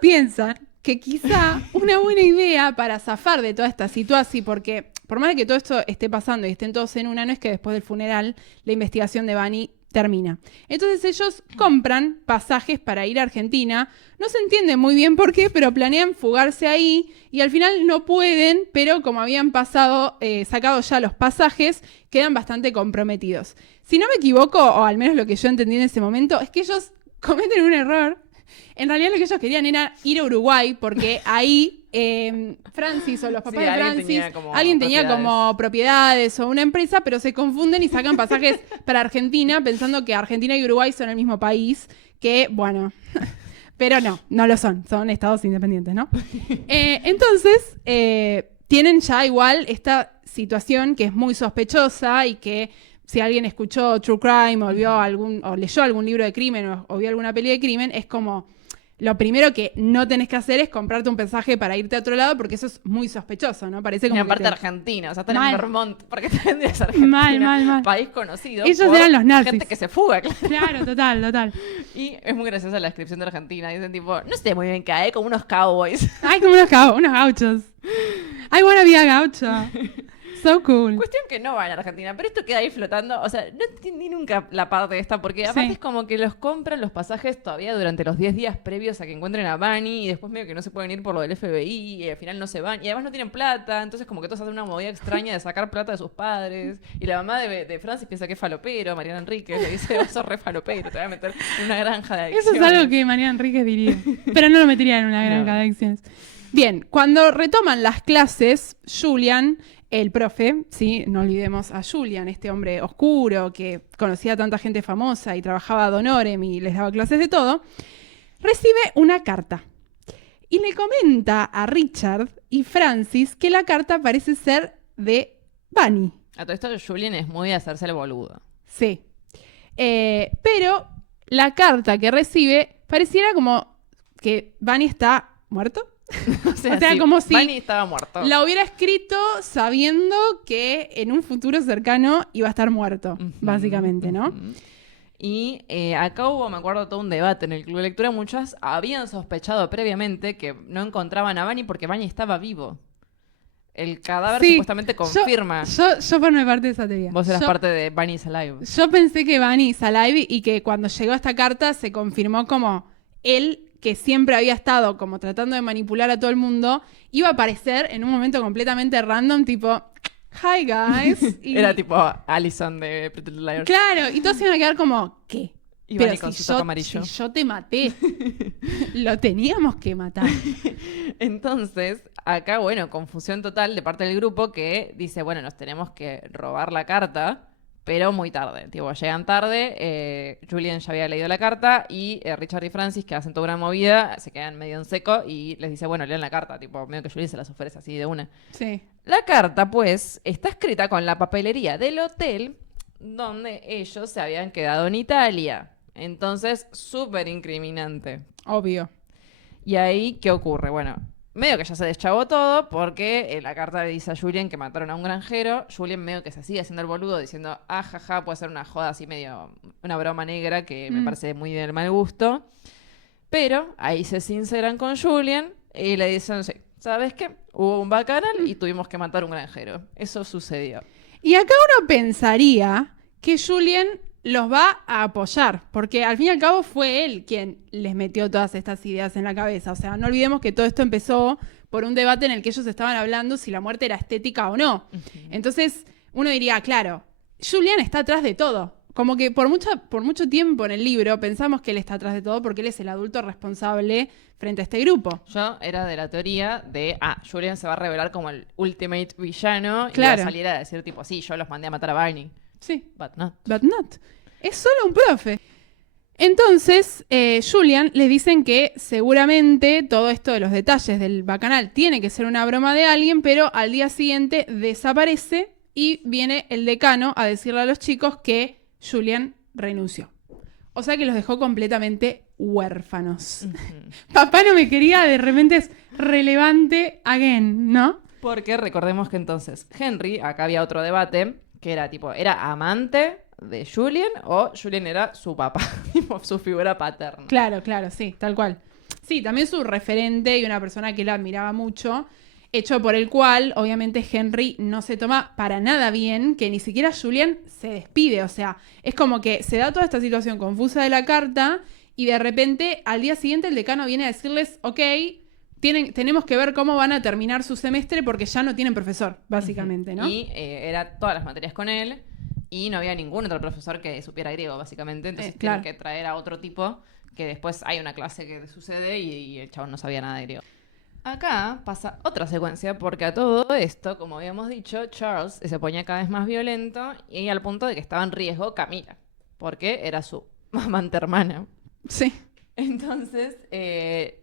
piensan que quizá una buena idea para zafar de toda esta situación, porque por más de que todo esto esté pasando y estén todos en una, no es que después del funeral la investigación de Bunny termina. Entonces ellos compran pasajes para ir a Argentina. No se entiende muy bien por qué, pero planean fugarse ahí y al final no pueden, pero como habían sacado ya los pasajes, quedan bastante comprometidos. Si no me equivoco, o al menos lo que yo entendí en ese momento, es que ellos cometen un error. En realidad lo que ellos querían era ir a Uruguay, porque ahí Francis o los papás de Francis, alguien tenía como propiedades o una empresa, pero se confunden y sacan pasajes para Argentina pensando que Argentina y Uruguay son el mismo país, que bueno, pero no lo son estados independientes, ¿no? Entonces, tienen ya igual esta situación que es muy sospechosa y que si alguien escuchó True Crime o leyó algún libro de crimen o vio alguna peli de crimen, es como lo primero que no tenés que hacer es comprarte un pasaje para irte a otro lado, porque eso es muy sospechoso, ¿no? Parece como. Y aparte Argentina, o sea, están en Vermont, porque te vendrías a Argentina, mal. país conocido. Ellos eran los nazis. Gente que se fuga, claro. Claro, total. Y es muy graciosa la descripción de Argentina. Dicen tipo, no sé muy bien qué hay, como unos cowboys. Ay, como unos gauchos. Ay, buena vida gaucha. So cool. Cuestión que no van a Argentina, pero esto queda ahí flotando. O sea, no entendí nunca la parte de esta, porque aparte es como que los compran los pasajes todavía durante los 10 días previos a que encuentren a Bunny, y después medio que no se pueden ir por lo del FBI, y al final no se van, y además no tienen plata, entonces como que todos hacen una movida extraña de sacar plata de sus padres, y la mamá de Francis piensa que es falopero, Mariana Enríquez le dice, vos sos re falopero, te voy a meter en una granja de adicciones. Eso es algo que Mariana Enríquez diría, pero no lo metería en una granja de adicciones. Bien, cuando retoman las clases, Julian, el profe, ¿sí? No olvidemos a Julian, este hombre oscuro que conocía a tanta gente famosa y trabajaba ad honorem y les daba clases de todo, recibe una carta y le comenta a Richard y Francis que la carta parece ser de Bunny. A todo esto Julian es muy de hacerse el boludo. Sí. Pero la carta que recibe pareciera como que Bunny está muerto. O sea, sí, como si Bunny estaba muerto. la hubiera escrito sabiendo que en un futuro cercano iba a estar muerto, básicamente, ¿no? Y acá hubo, me acuerdo, todo un debate en el club de lectura. Muchas habían sospechado previamente que no encontraban a Bunny porque Bunny estaba vivo. El cadáver Sí, supuestamente confirma. Yo formé parte de esa teoría. Vos eras Yo- parte de Bunny's Alive. Yo pensé que Bunny is alive y que cuando llegó esta carta se confirmó como él, que siempre había estado como tratando de manipular a todo el mundo, iba a aparecer en un momento completamente random, tipo, hi guys. Y, Era tipo Allison de Pretty Little Liars. claro, y todos iban a quedar como, ¿qué? Y Pero Bunny con su saco amarillo. si yo te maté, lo teníamos que matar. Entonces, acá, bueno, confusión total de parte del grupo que dice, bueno, nos tenemos que robar la carta, pero muy tarde. Tipo, llegan tarde, Julian ya había leído la carta y Richard y Francis, que hacen toda una movida, se quedan medio en seco y les dice, bueno, lean la carta. Tipo, medio que Julian se las ofrece así de una. Sí. La carta, pues, está escrita con la papelería del hotel donde ellos se habían quedado en Italia. Entonces, súper incriminante. Obvio. Y ahí, ¿qué ocurre? Bueno, medio que ya se deschavó todo porque la carta le dice a Julian que mataron a un granjero. Julian medio que se sigue haciendo el boludo diciendo, jaja, puede ser una joda así medio, una broma negra que me parece muy del mal gusto. Pero ahí se sinceran con Julian y le dicen, sí, ¿sabes qué? Hubo un bacanal y tuvimos que matar a un granjero. Eso sucedió. Y acá uno pensaría que Julian los va a apoyar, porque al fin y al cabo fue él quien les metió todas estas ideas en la cabeza. O sea, no olvidemos que todo esto empezó por un debate en el que ellos estaban hablando si la muerte era estética o no. Entonces, uno diría, claro, Julian está atrás de todo. Como que por mucho tiempo en el libro pensamos que él está atrás de todo porque él es el adulto responsable frente a este grupo. Yo era de la teoría de, Julian se va a revelar como el ultimate villano y va Claro. a salir a decir tipo, sí, yo los mandé a matar a Barney. Sí. But not. But not. Es solo un profe. Entonces, Julian les dicen que seguramente todo esto de los detalles del bacanal tiene que ser una broma de alguien, pero al día siguiente desaparece y viene el decano a decirle a los chicos que Julian renunció. O sea que los dejó completamente huérfanos. Papá no me quería, de repente es relevante again, ¿no? Porque recordemos que entonces Henry, acá había otro debate, que era tipo, ¿era amante de Julian o Julian era su papá? Tipo, su figura paterna. Claro, claro, sí, tal cual. Sí, también su referente y una persona que él admiraba mucho, hecho por el cual, obviamente, Henry no se toma para nada bien, que ni siquiera Julian se despide. O sea, es como que se da toda esta situación confusa de la carta y de repente, al día siguiente, el decano viene a decirles, ok, tenemos que ver cómo van a terminar su semestre porque ya no tienen profesor, básicamente, ¿no? Y era todas las materias con él y no había ningún otro profesor que supiera griego, básicamente. Entonces claro. tienen que traer a otro tipo que después hay una clase que sucede y el chabón no sabía nada de griego. Acá pasa otra secuencia porque a todo esto, como habíamos dicho, Charles se ponía cada vez más violento y al punto de que estaba en riesgo Camila, porque era su amante hermana. Sí. Entonces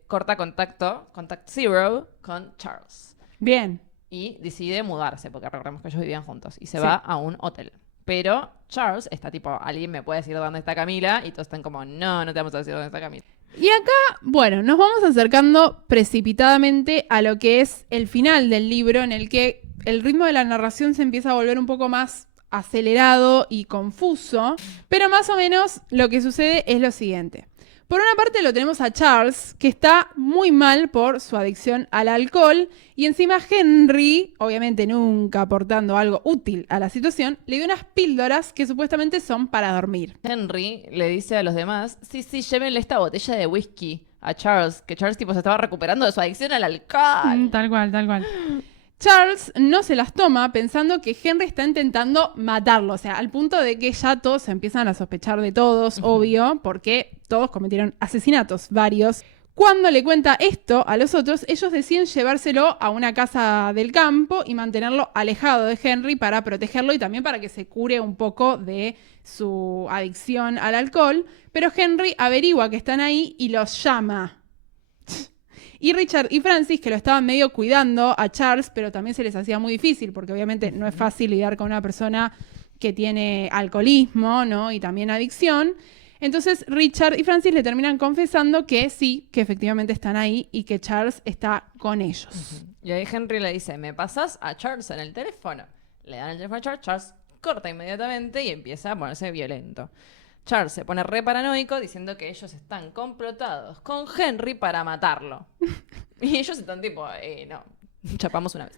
corta contact zero con Charles Bien. y decide mudarse porque recordemos que ellos vivían juntos y se Sí. va a un hotel. Pero Charles está tipo, alguien me puede decir dónde está Camila y todos están como, no te vamos a decir dónde está Camila. Y acá, bueno, nos vamos acercando precipitadamente a lo que es el final del libro, en el que el ritmo de la narración se empieza a volver un poco más acelerado y confuso, pero más o menos lo que sucede es lo siguiente. Por una parte lo tenemos a Charles, que está muy mal por su adicción al alcohol, y encima Henry, obviamente nunca aportando algo útil a la situación, le dio unas píldoras que supuestamente son para dormir. Henry le dice a los demás, sí, llévenle esta botella de whisky a Charles, que Charles tipo se estaba recuperando de su adicción al alcohol. Tal cual, tal cual. Charles no se las toma pensando que Henry está intentando matarlo, o sea, al punto de que ya todos se empiezan a sospechar de todos, obvio, porque todos cometieron asesinatos, varios. Cuando le cuenta esto a los otros, ellos deciden llevárselo a una casa del campo y mantenerlo alejado de Henry para protegerlo y también para que se cure un poco de su adicción al alcohol. Pero Henry averigua que están ahí y los llama. Y Richard y Francis, que lo estaban medio cuidando a Charles, pero también se les hacía muy difícil, porque obviamente no es fácil lidiar con una persona que tiene alcoholismo, ¿no? Y también adicción. Entonces Richard y Francis le terminan confesando que sí, que efectivamente están ahí y que Charles está con ellos. Y ahí Henry le dice, ¿me pasas a Charles en el teléfono? Le dan el teléfono a Charles, Charles corta inmediatamente y empieza a ponerse violento. Charles se pone re paranoico diciendo que ellos están complotados con Henry para matarlo. Y ellos están tipo, no, chapamos una vez.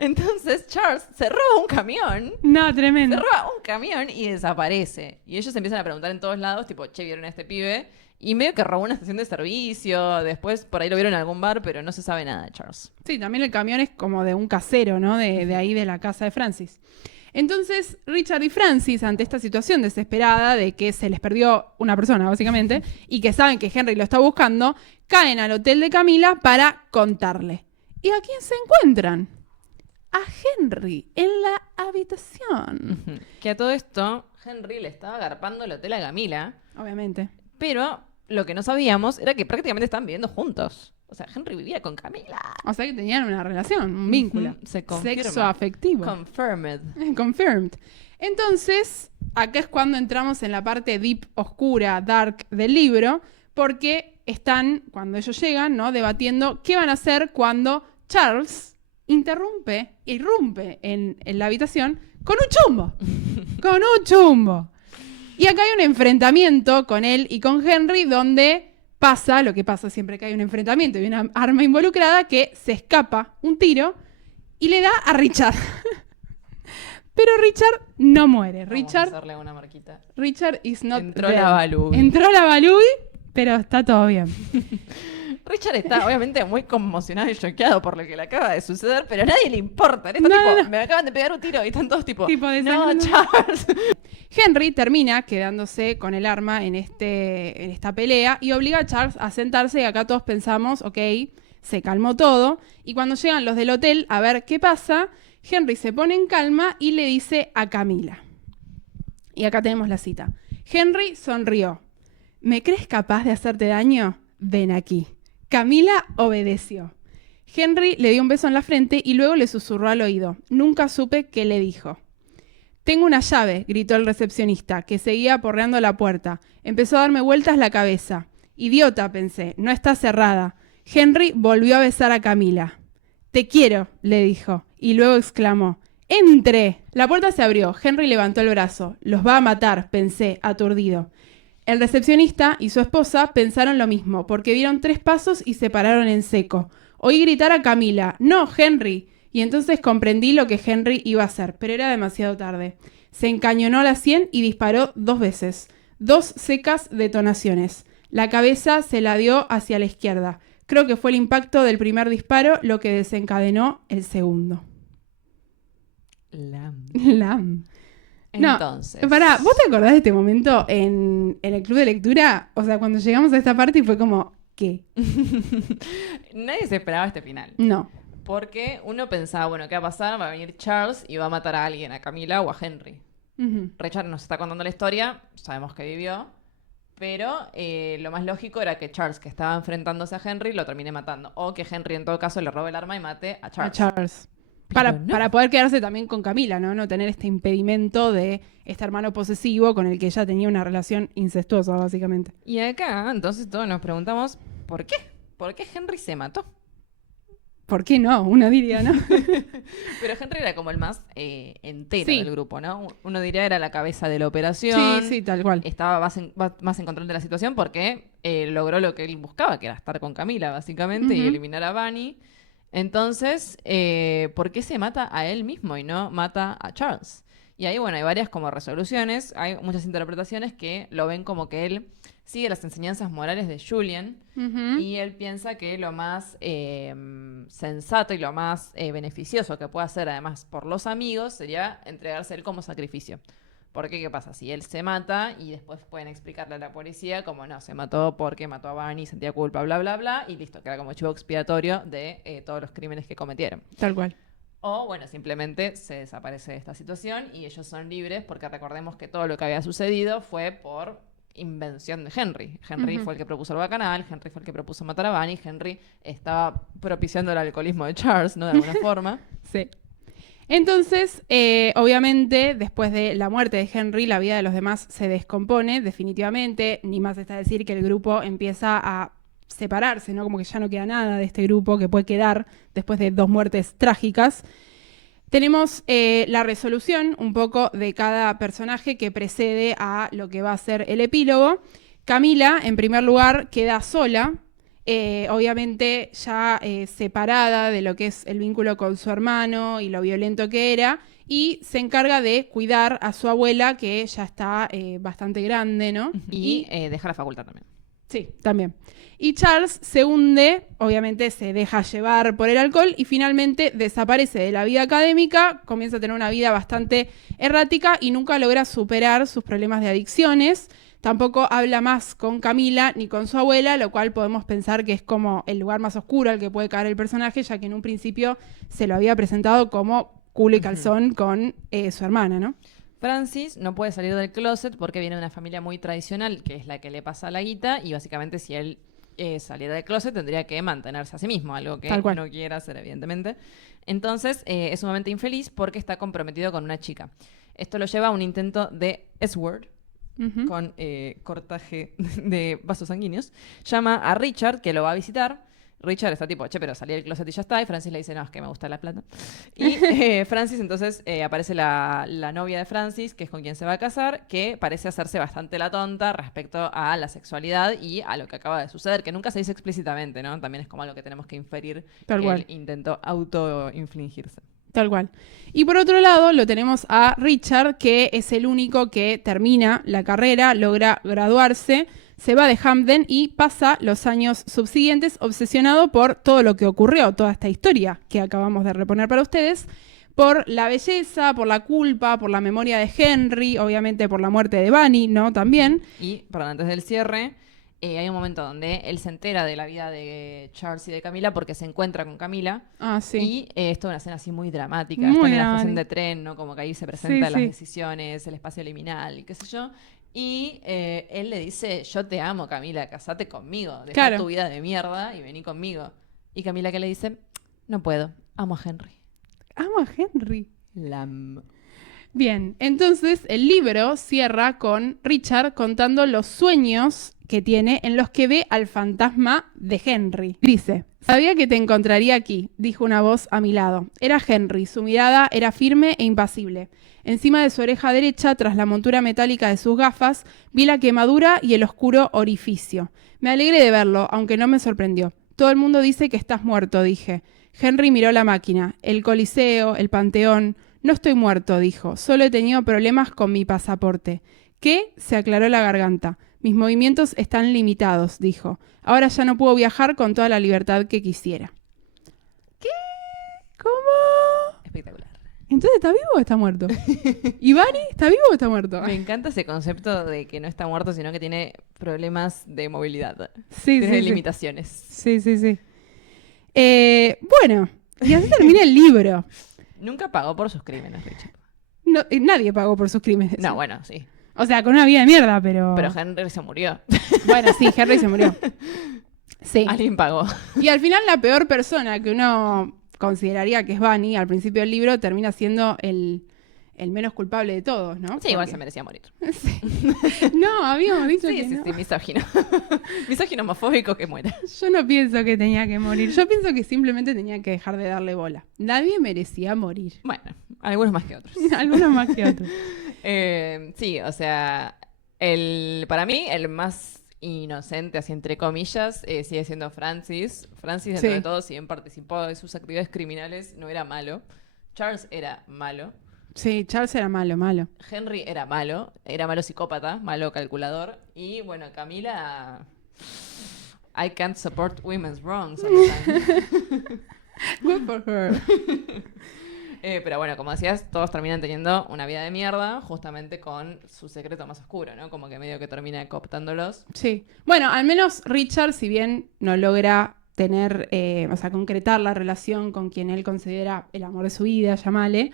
Entonces Charles se roba un camión. No, tremendo. Se roba un camión y desaparece. Y ellos empiezan a preguntar en todos lados, tipo, che, ¿vieron a este pibe? Y medio que robó una estación de servicio. Después por ahí lo vieron en algún bar, pero no se sabe nada de Charles. Sí, también el camión es como de un casero, ¿no? De ahí de la casa de Francis. Entonces, Richard y Francis, ante esta situación desesperada de que se les perdió una persona, básicamente, y que saben que Henry lo está buscando, caen al hotel de Camila para contarle. ¿Y a quién se encuentran? A Henry, en la habitación. Que a todo esto, Henry le estaba agarpando el hotel a Camila. Obviamente. Pero lo que no sabíamos era que prácticamente estaban viviendo juntos. O sea, Henry vivía con Camila. O sea que tenían una relación, un vínculo. Se confirma. Sexo afectivo. Confirmed. Confirmed. Entonces, acá es cuando entramos en la parte deep, oscura, dark del libro, porque están, cuando ellos llegan, ¿no? Debatiendo qué van a hacer cuando Charles irrumpe en la habitación con un chumbo. Con un chumbo. Y acá hay un enfrentamiento con él y con Henry donde pasa lo que pasa siempre que hay un enfrentamiento y una arma involucrada, que se escapa un tiro y le da a Richard. Pero Richard no muere. Vamos a hacerle una marquita. Richard is not Entró dead. la Balui. Entró la Balui, pero está todo bien. Richard está obviamente muy conmocionado y choqueado por lo que le acaba de suceder, pero a nadie le importa. Está No, tipo, no. me acaban de pegar un tiro y están todos tipo Tipo no, desangrando. Charles. Henry termina quedándose con el arma en esta pelea y obliga a Charles a sentarse, y acá todos pensamos, ok, se calmó todo. Y cuando llegan los del hotel a ver qué pasa, Henry se pone en calma y le dice a Camila. Y acá tenemos la cita. Henry sonrió. ¿Me crees capaz de hacerte daño? Ven aquí. Camila obedeció. Henry le dio un beso en la frente y luego le susurró al oído. Nunca supe qué le dijo. «Tengo una llave», gritó el recepcionista, que seguía aporreando la puerta. Empezó a darme vueltas la cabeza. «Idiota», pensé, «no está cerrada». Henry volvió a besar a Camila. «Te quiero», le dijo, y luego exclamó. «¡Entre!». La puerta se abrió. Henry levantó el brazo. «Los va a matar», pensé, aturdido. El recepcionista y su esposa pensaron lo mismo, porque dieron 3 pasos y se pararon en seco. Oí gritar a Camila, «¡No, Henry!». Y entonces comprendí lo que Henry iba a hacer, pero era demasiado tarde. Se encañonó a la sien y disparó 2 veces. 2 secas detonaciones. La cabeza se la dio hacia la izquierda. Creo que fue el impacto del primer disparo lo que desencadenó el segundo. Lam. Entonces. No, pará, ¿vos te acordás de este momento en el club de lectura? O sea, cuando llegamos a esta parte y fue como, ¿qué? Nadie se esperaba este final. No. Porque uno pensaba, bueno, ¿qué va a pasar? Va a venir Charles y va a matar a alguien, a Camila o a Henry. Uh-huh. Richard nos está contando la historia, sabemos que vivió, pero lo más lógico era que Charles, que estaba enfrentándose a Henry, lo termine matando. O que Henry, en todo caso, le robe el arma y mate a Charles. A Charles. Para poder quedarse también con Camila, ¿no? No tener este impedimento de este hermano posesivo con el que ella tenía una relación incestuosa, básicamente. Y acá, entonces, todos nos preguntamos, ¿por qué? ¿Por qué Henry se mató? ¿Por qué no? Uno diría, ¿no? Pero Henry era como el más entero Sí. del grupo, ¿no? Uno diría era la cabeza de la operación. Sí, sí, tal cual. Estaba más en control de la situación porque logró lo que él buscaba, que era estar con Camila, básicamente, y Ujú. eliminar a Bunny. Entonces, ¿por qué se mata a él mismo y no mata a Charles? Y ahí, bueno, hay varias como resoluciones, hay muchas interpretaciones que lo ven como que él sigue las enseñanzas morales de Julian, Ujú. y él piensa que lo más sensato y lo más beneficioso que puede hacer, además, por los amigos, sería entregarse a él como sacrificio. Porque, ¿qué pasa? Si él se mata y después pueden explicarle a la policía como no, se mató porque mató a Barney, sentía culpa, bla, bla, bla, y listo, queda como chivo expiatorio de todos los crímenes que cometieron. Tal cual. O, bueno, simplemente se desaparece de esta situación y ellos son libres porque recordemos que todo lo que había sucedido fue por invención de Henry. Henry Ujú. fue el que propuso el bacanal, Henry fue el que propuso matar a Bunny, Henry estaba propiciando el alcoholismo de Charles, ¿no? De alguna forma. Sí. Entonces, obviamente, después de la muerte de Henry, la vida de los demás se descompone definitivamente. Ni más está decir que el grupo empieza a separarse, ¿no? Como que ya no queda nada de este grupo que puede quedar después de 2 muertes trágicas. Tenemos la resolución un poco de cada personaje que precede a lo que va a ser el epílogo. Camila, en primer lugar, queda sola, obviamente ya separada de lo que es el vínculo con su hermano y lo violento que era, y se encarga de cuidar a su abuela, que ya está bastante grande, ¿no? Y deja la facultad también. Sí, también. Y Charles se hunde, obviamente se deja llevar por el alcohol y finalmente desaparece de la vida académica, comienza a tener una vida bastante errática y nunca logra superar sus problemas de adicciones. Tampoco habla más con Camila ni con su abuela, lo cual podemos pensar que es como el lugar más oscuro al que puede caer el personaje, ya que en un principio se lo había presentado como culo y calzón con su hermana, ¿no? Francis no puede salir del closet porque viene de una familia muy tradicional, que es la que le pasa la guita, y básicamente si él saliera del closet tendría que mantenerse a sí mismo, algo que Tal cual. no quiere hacer, evidentemente. Entonces es sumamente infeliz porque está comprometido con una chica. Esto lo lleva a un intento de S-word, Ujú. con cortaje de vasos sanguíneos. Llama a Richard, que lo va a visitar. Richard está tipo, che, pero salí del closet y ya está. Y Francis le dice, no, es que me gusta la plata. Y Francis, entonces, aparece la novia de Francis, que es con quien se va a casar, que parece hacerse bastante la tonta respecto a la sexualidad y a lo que acaba de suceder, que nunca se dice explícitamente, ¿no? También es como algo que tenemos que inferir, Tal que cual. él intentó auto-infligirse. Tal cual. Y por otro lado lo tenemos a Richard, que es el único que termina la carrera, logra graduarse, se va de Hampden y pasa los años subsiguientes obsesionado por todo lo que ocurrió, toda esta historia que acabamos de reponer para ustedes, por la belleza, por la culpa, por la memoria de Henry, obviamente por la muerte de Bunny, ¿no? También. Y, perdón, antes del cierre, hay un momento donde él se entera de la vida de Charles y de Camila porque se encuentra con Camila. Ah, sí. Y es toda una escena así muy dramática. Muy Están en la dramática. estación de tren, ¿no? Como que ahí se presentan Sí, las sí. decisiones, el espacio liminal y qué sé yo. Y él le dice, yo te amo, Camila, casate conmigo. Deja Claro. tu vida de mierda y vení conmigo. Y Camila que le dice, no puedo, amo a Henry. Amo a Henry. Lam. Bien, entonces el libro cierra con Richard contando los sueños que tiene en los que ve al fantasma de Henry. Dice, sabía que te encontraría aquí, dijo una voz a mi lado. Era Henry, su mirada era firme e impasible. Encima de su oreja derecha, tras la montura metálica de sus gafas, vi la quemadura y el oscuro orificio. Me alegré de verlo, aunque no me sorprendió. Todo el mundo dice que estás muerto, dije. Henry miró la máquina, el Coliseo, el Panteón. No estoy muerto, dijo. Solo he tenido problemas con mi pasaporte. ¿Qué? Se aclaró la garganta. Mis movimientos están limitados, dijo. Ahora ya no puedo viajar con toda la libertad que quisiera. ¿Qué? ¿Cómo? Espectacular. ¿Entonces está vivo o está muerto? ¿Y Bunny está vivo o está muerto? Me encanta ese concepto de que no está muerto, sino que tiene problemas de movilidad. Sí, Tiene sí, sí. limitaciones. Sí, sí, sí. Bueno, y así termina el libro. Nunca pagó por sus crímenes, Richard. No, nadie pagó por sus crímenes. No, bueno, sí. O sea, con una vida de mierda, pero... Pero Henry se murió. Bueno, sí, Henry se murió. Sí. Alguien pagó. Y al final la peor persona que uno consideraría que es Bunny al principio del libro termina siendo el menos culpable de todos, ¿no? Sí, igual Porque- se merecía morir. Sí. No, habíamos dicho Sí, que sí, no. sí, misógino. Misógino homofóbico que muera. Yo no pienso que tenía que morir. Yo pienso que simplemente tenía que dejar de darle bola. Nadie merecía morir. Bueno, algunos más que otros. Algunos más que otros. Sí, o sea, para mí el más inocente, así entre comillas, sigue siendo Francis. Francis, dentro Sí. de todo, si bien participó de sus actividades criminales, no era malo. Charles era malo. Sí, Charles era malo, malo. Henry era malo psicópata, malo calculador. Y bueno, Camila, I can't support women's wrongs all the time. Good for her. Pero bueno, como decías, todos terminan teniendo una vida de mierda, justamente con su secreto más oscuro, ¿no? Como que medio que termina cooptándolos. Sí. Bueno, al menos Richard, si bien no logra tener, o sea, concretar la relación con quien él considera el amor de su vida, llamale,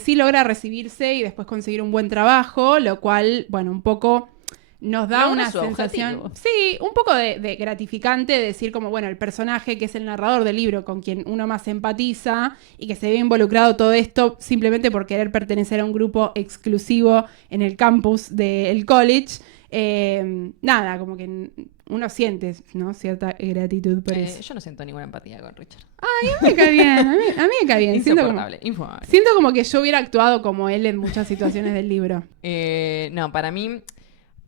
sí logra recibirse y después conseguir un buen trabajo, lo cual, bueno, un poco nos da Logra una su sensación, objetivo. sí, un poco de gratificante, de decir como, bueno, el personaje que es el narrador del libro, con quien uno más empatiza y que se ve involucrado todo esto simplemente por querer pertenecer a un grupo exclusivo en el campus del college, nada, como que uno siente, ¿no? Cierta gratitud por eso. Yo no siento ninguna empatía con Richard. A mí me cae bien, a mí me cae bien. Insoportable, infumable. Siento como que yo hubiera actuado como él en muchas situaciones del libro. No, para mí,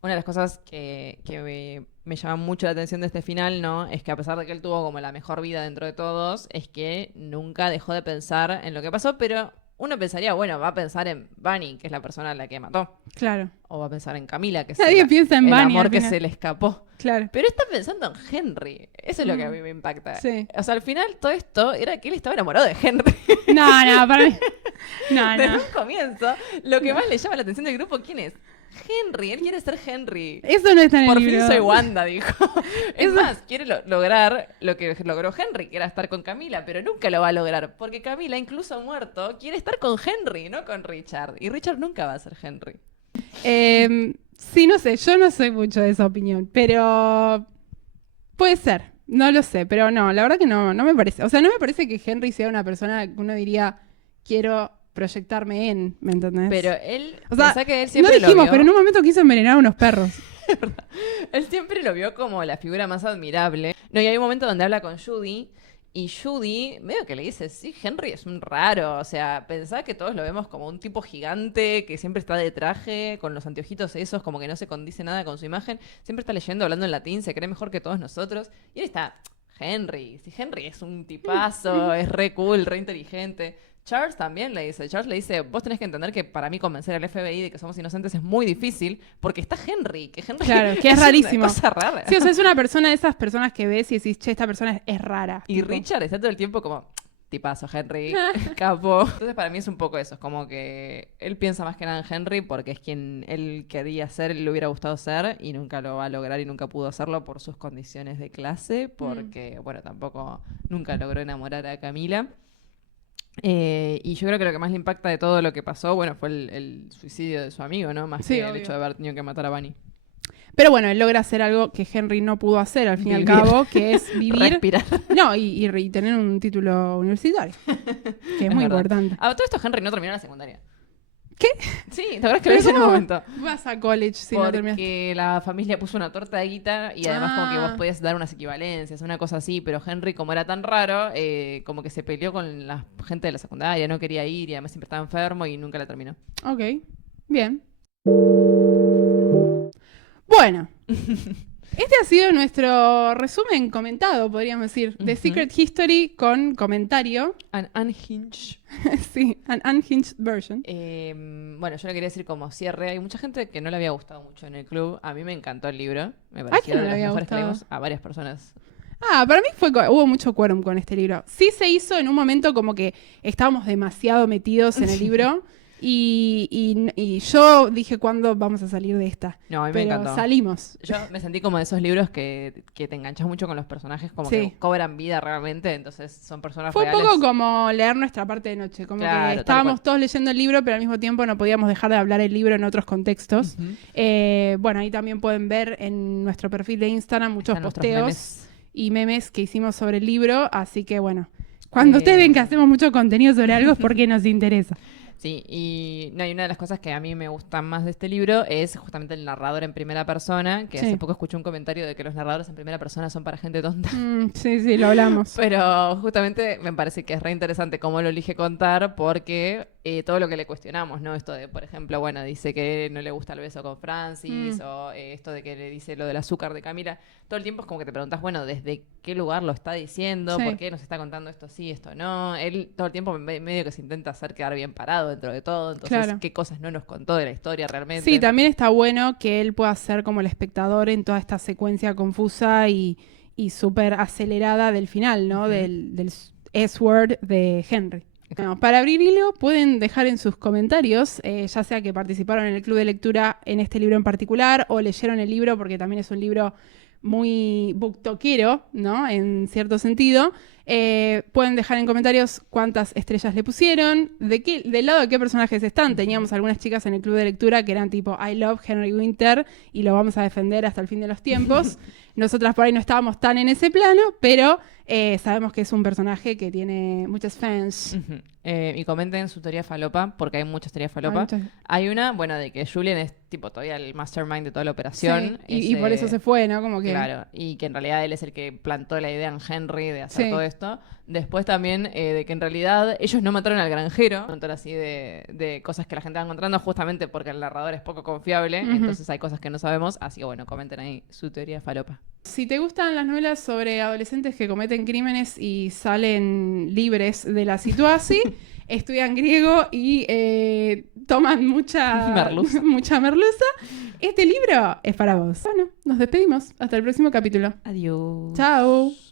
una de las cosas que me llama mucho la atención de este final, ¿no? Es que a pesar de que él tuvo como la mejor vida dentro de todos, es que nunca dejó de pensar en lo que pasó, pero uno pensaría, bueno, va a pensar en Bunny, que es la persona a la que mató. Claro, O va a pensar en Camila, que es Nadie piensa en el Bunny amor al que final. se le escapó. claro. Pero está pensando en Henry. Eso es lo que a mí me impacta. Sí. O sea, al final todo esto era que él estaba enamorado de Henry. No, para mí. No, Desde no. un comienzo, lo que más le llama la atención del grupo, ¿quién es? Henry. Él quiere ser Henry. Eso no está en el Por libro. fin soy Wanda, dijo. Es más, quiere lograr lo que logró Henry, que era estar con Camila, pero nunca lo va a lograr, porque Camila, incluso muerto, quiere estar con Henry, no con Richard. Y Richard nunca va a ser Henry. Sí, no sé, yo no soy mucho de esa opinión, pero puede ser, no lo sé, pero no, la verdad que no me parece. O sea, no me parece que Henry sea una persona que uno diría, quiero proyectarme en, ¿me entendés? Pero él, o sea, pensá que él no siempre lo dijimos, vio. pero en un momento quiso envenenar a unos perros. Él siempre lo vio como la figura más admirable. No, y hay un momento donde habla con Judy, y Judy medio que le dice, sí, Henry es un raro. O sea, pensá que todos lo vemos como un tipo gigante que siempre está de traje, con los anteojitos esos, como que no se condice nada con su imagen. Siempre está leyendo, hablando en latín, se cree mejor que todos nosotros. Y él está, Henry, si Henry es un tipazo, es re cool, re inteligente. Charles también le dice, vos tenés que entender que para mí convencer al FBI de que somos inocentes es muy difícil, porque está Henry, que Henry Claro, que es una rarísimo. cosa rara. Sí, o sea, es una persona de esas personas que ves y decís, che, esta persona es rara. Y tipo. Richard está todo el tiempo como, tipazo, Henry, capo. Entonces para mí es un poco eso, es como que él piensa más que nada en Henry porque es quien él quería ser y le hubiera gustado ser y nunca lo va a lograr y nunca pudo hacerlo por sus condiciones de clase, porque, bueno, tampoco nunca logró enamorar a Camila. Y yo creo que lo que más le impacta de todo lo que pasó, bueno, fue el suicidio de su amigo, ¿no? Más Sí, que el obvio. hecho de haber tenido que matar a Bunny. Pero bueno, él logra hacer algo que Henry no pudo hacer al fin y al Vivir. cabo, que es vivir. Respirar. No, y tener un título universitario. Que es muy verdad. importante. Ah, todo esto Henry no terminó la secundaria. ¿Qué? Sí, ¿te acuerdas que ¿Pero lo hice en un cómo momento? Vas a college si no terminaste. Porque la familia puso una torta de guita y además como que vos Ah. podías dar unas equivalencias, una cosa así, pero Henry, como era tan raro, como que se peleó con la gente de la secundaria, no quería ir y además siempre estaba enfermo y nunca la terminó. Ok, bien. Bueno, este ha sido nuestro resumen comentado, podríamos decir, de Ujú. Secret History con comentario. An unhinged. Sí, an unhinged version. Bueno, yo le quería decir como cierre, hay mucha gente que no le había gustado mucho en el club, a mí me encantó el libro, me quién pareció no de le los había mejores que gustado? leímos a varias personas. Para mí hubo mucho quórum con este libro. Sí se hizo en un momento como que estábamos demasiado metidos en el libro y yo dije, ¿cuándo vamos a salir de esta? No, a mí me Pero encantó. salimos. Yo me sentí como de esos libros que te enganchas mucho con los personajes, como Sí. que cobran vida realmente, entonces son personas Fue un reales. poco como leer nuestra parte de noche, como Claro, que tal estábamos cual. todos leyendo el libro, pero al mismo tiempo no podíamos dejar de hablar el libro en otros contextos. Ujú. Bueno, ahí también pueden ver en nuestro perfil de Instagram muchos Están nuestros posteos memes. y memes que hicimos sobre el libro, así que bueno, cuando ustedes Eh. ven que hacemos mucho contenido sobre algo es porque nos interesa. Sí, y no, y una de las cosas que a mí me gustan más de este libro es justamente el narrador en primera persona, que Sí. hace poco escuché un comentario de que los narradores en primera persona son para gente tonta. Sí, lo hablamos. Pero justamente me parece que es re interesante cómo lo elige contar porque todo lo que le cuestionamos, ¿no? Esto de, por ejemplo, bueno, dice que no le gusta el beso con Francis o esto de que le dice lo del azúcar de Camila. Todo el tiempo es como que te preguntas, bueno, ¿desde qué lugar lo está diciendo? Sí. ¿Por qué nos está contando esto sí, esto no? Él todo el tiempo medio que se intenta hacer quedar bien parado dentro de todo. Entonces, Claro. ¿qué cosas no nos contó de la historia realmente? Sí, también está bueno que él pueda ser como el espectador en toda esta secuencia confusa y súper acelerada del final, ¿no? Ujú. Del S-word de Henry. Bueno, para abrir hilo, pueden dejar en sus comentarios, ya sea que participaron en el club de lectura en este libro en particular o leyeron el libro, porque también es un libro muy booktoquero, ¿no? En cierto sentido. Pueden dejar en comentarios cuántas estrellas le pusieron, del lado de qué personajes están. Teníamos algunas chicas en el club de lectura que eran tipo I love Henry Winter y lo vamos a defender hasta el fin de los tiempos. Nosotras por ahí no estábamos tan en ese plano, pero sabemos que es un personaje que tiene muchas fans. Y comenten su teoría falopa, porque hay muchas teorías falopa. Hay una, bueno, de que Julian es tipo todavía el mastermind de toda la operación. Sí, y por eso se fue, ¿no? Como que... Claro, y que en realidad él es el que plantó la idea en Henry de hacer todo esto. Después también de que en realidad ellos no mataron al granjero. Un montón así de cosas que la gente va encontrando justamente porque el narrador es poco confiable. Entonces hay cosas que no sabemos. Así que bueno, comenten ahí su teoría falopa. Si te gustan las novelas sobre adolescentes que cometen crímenes y salen libres de la situación, estudian griego y toman mucha merluza, este libro es para vos. Bueno, nos despedimos. Hasta el próximo capítulo. Adiós. Chao.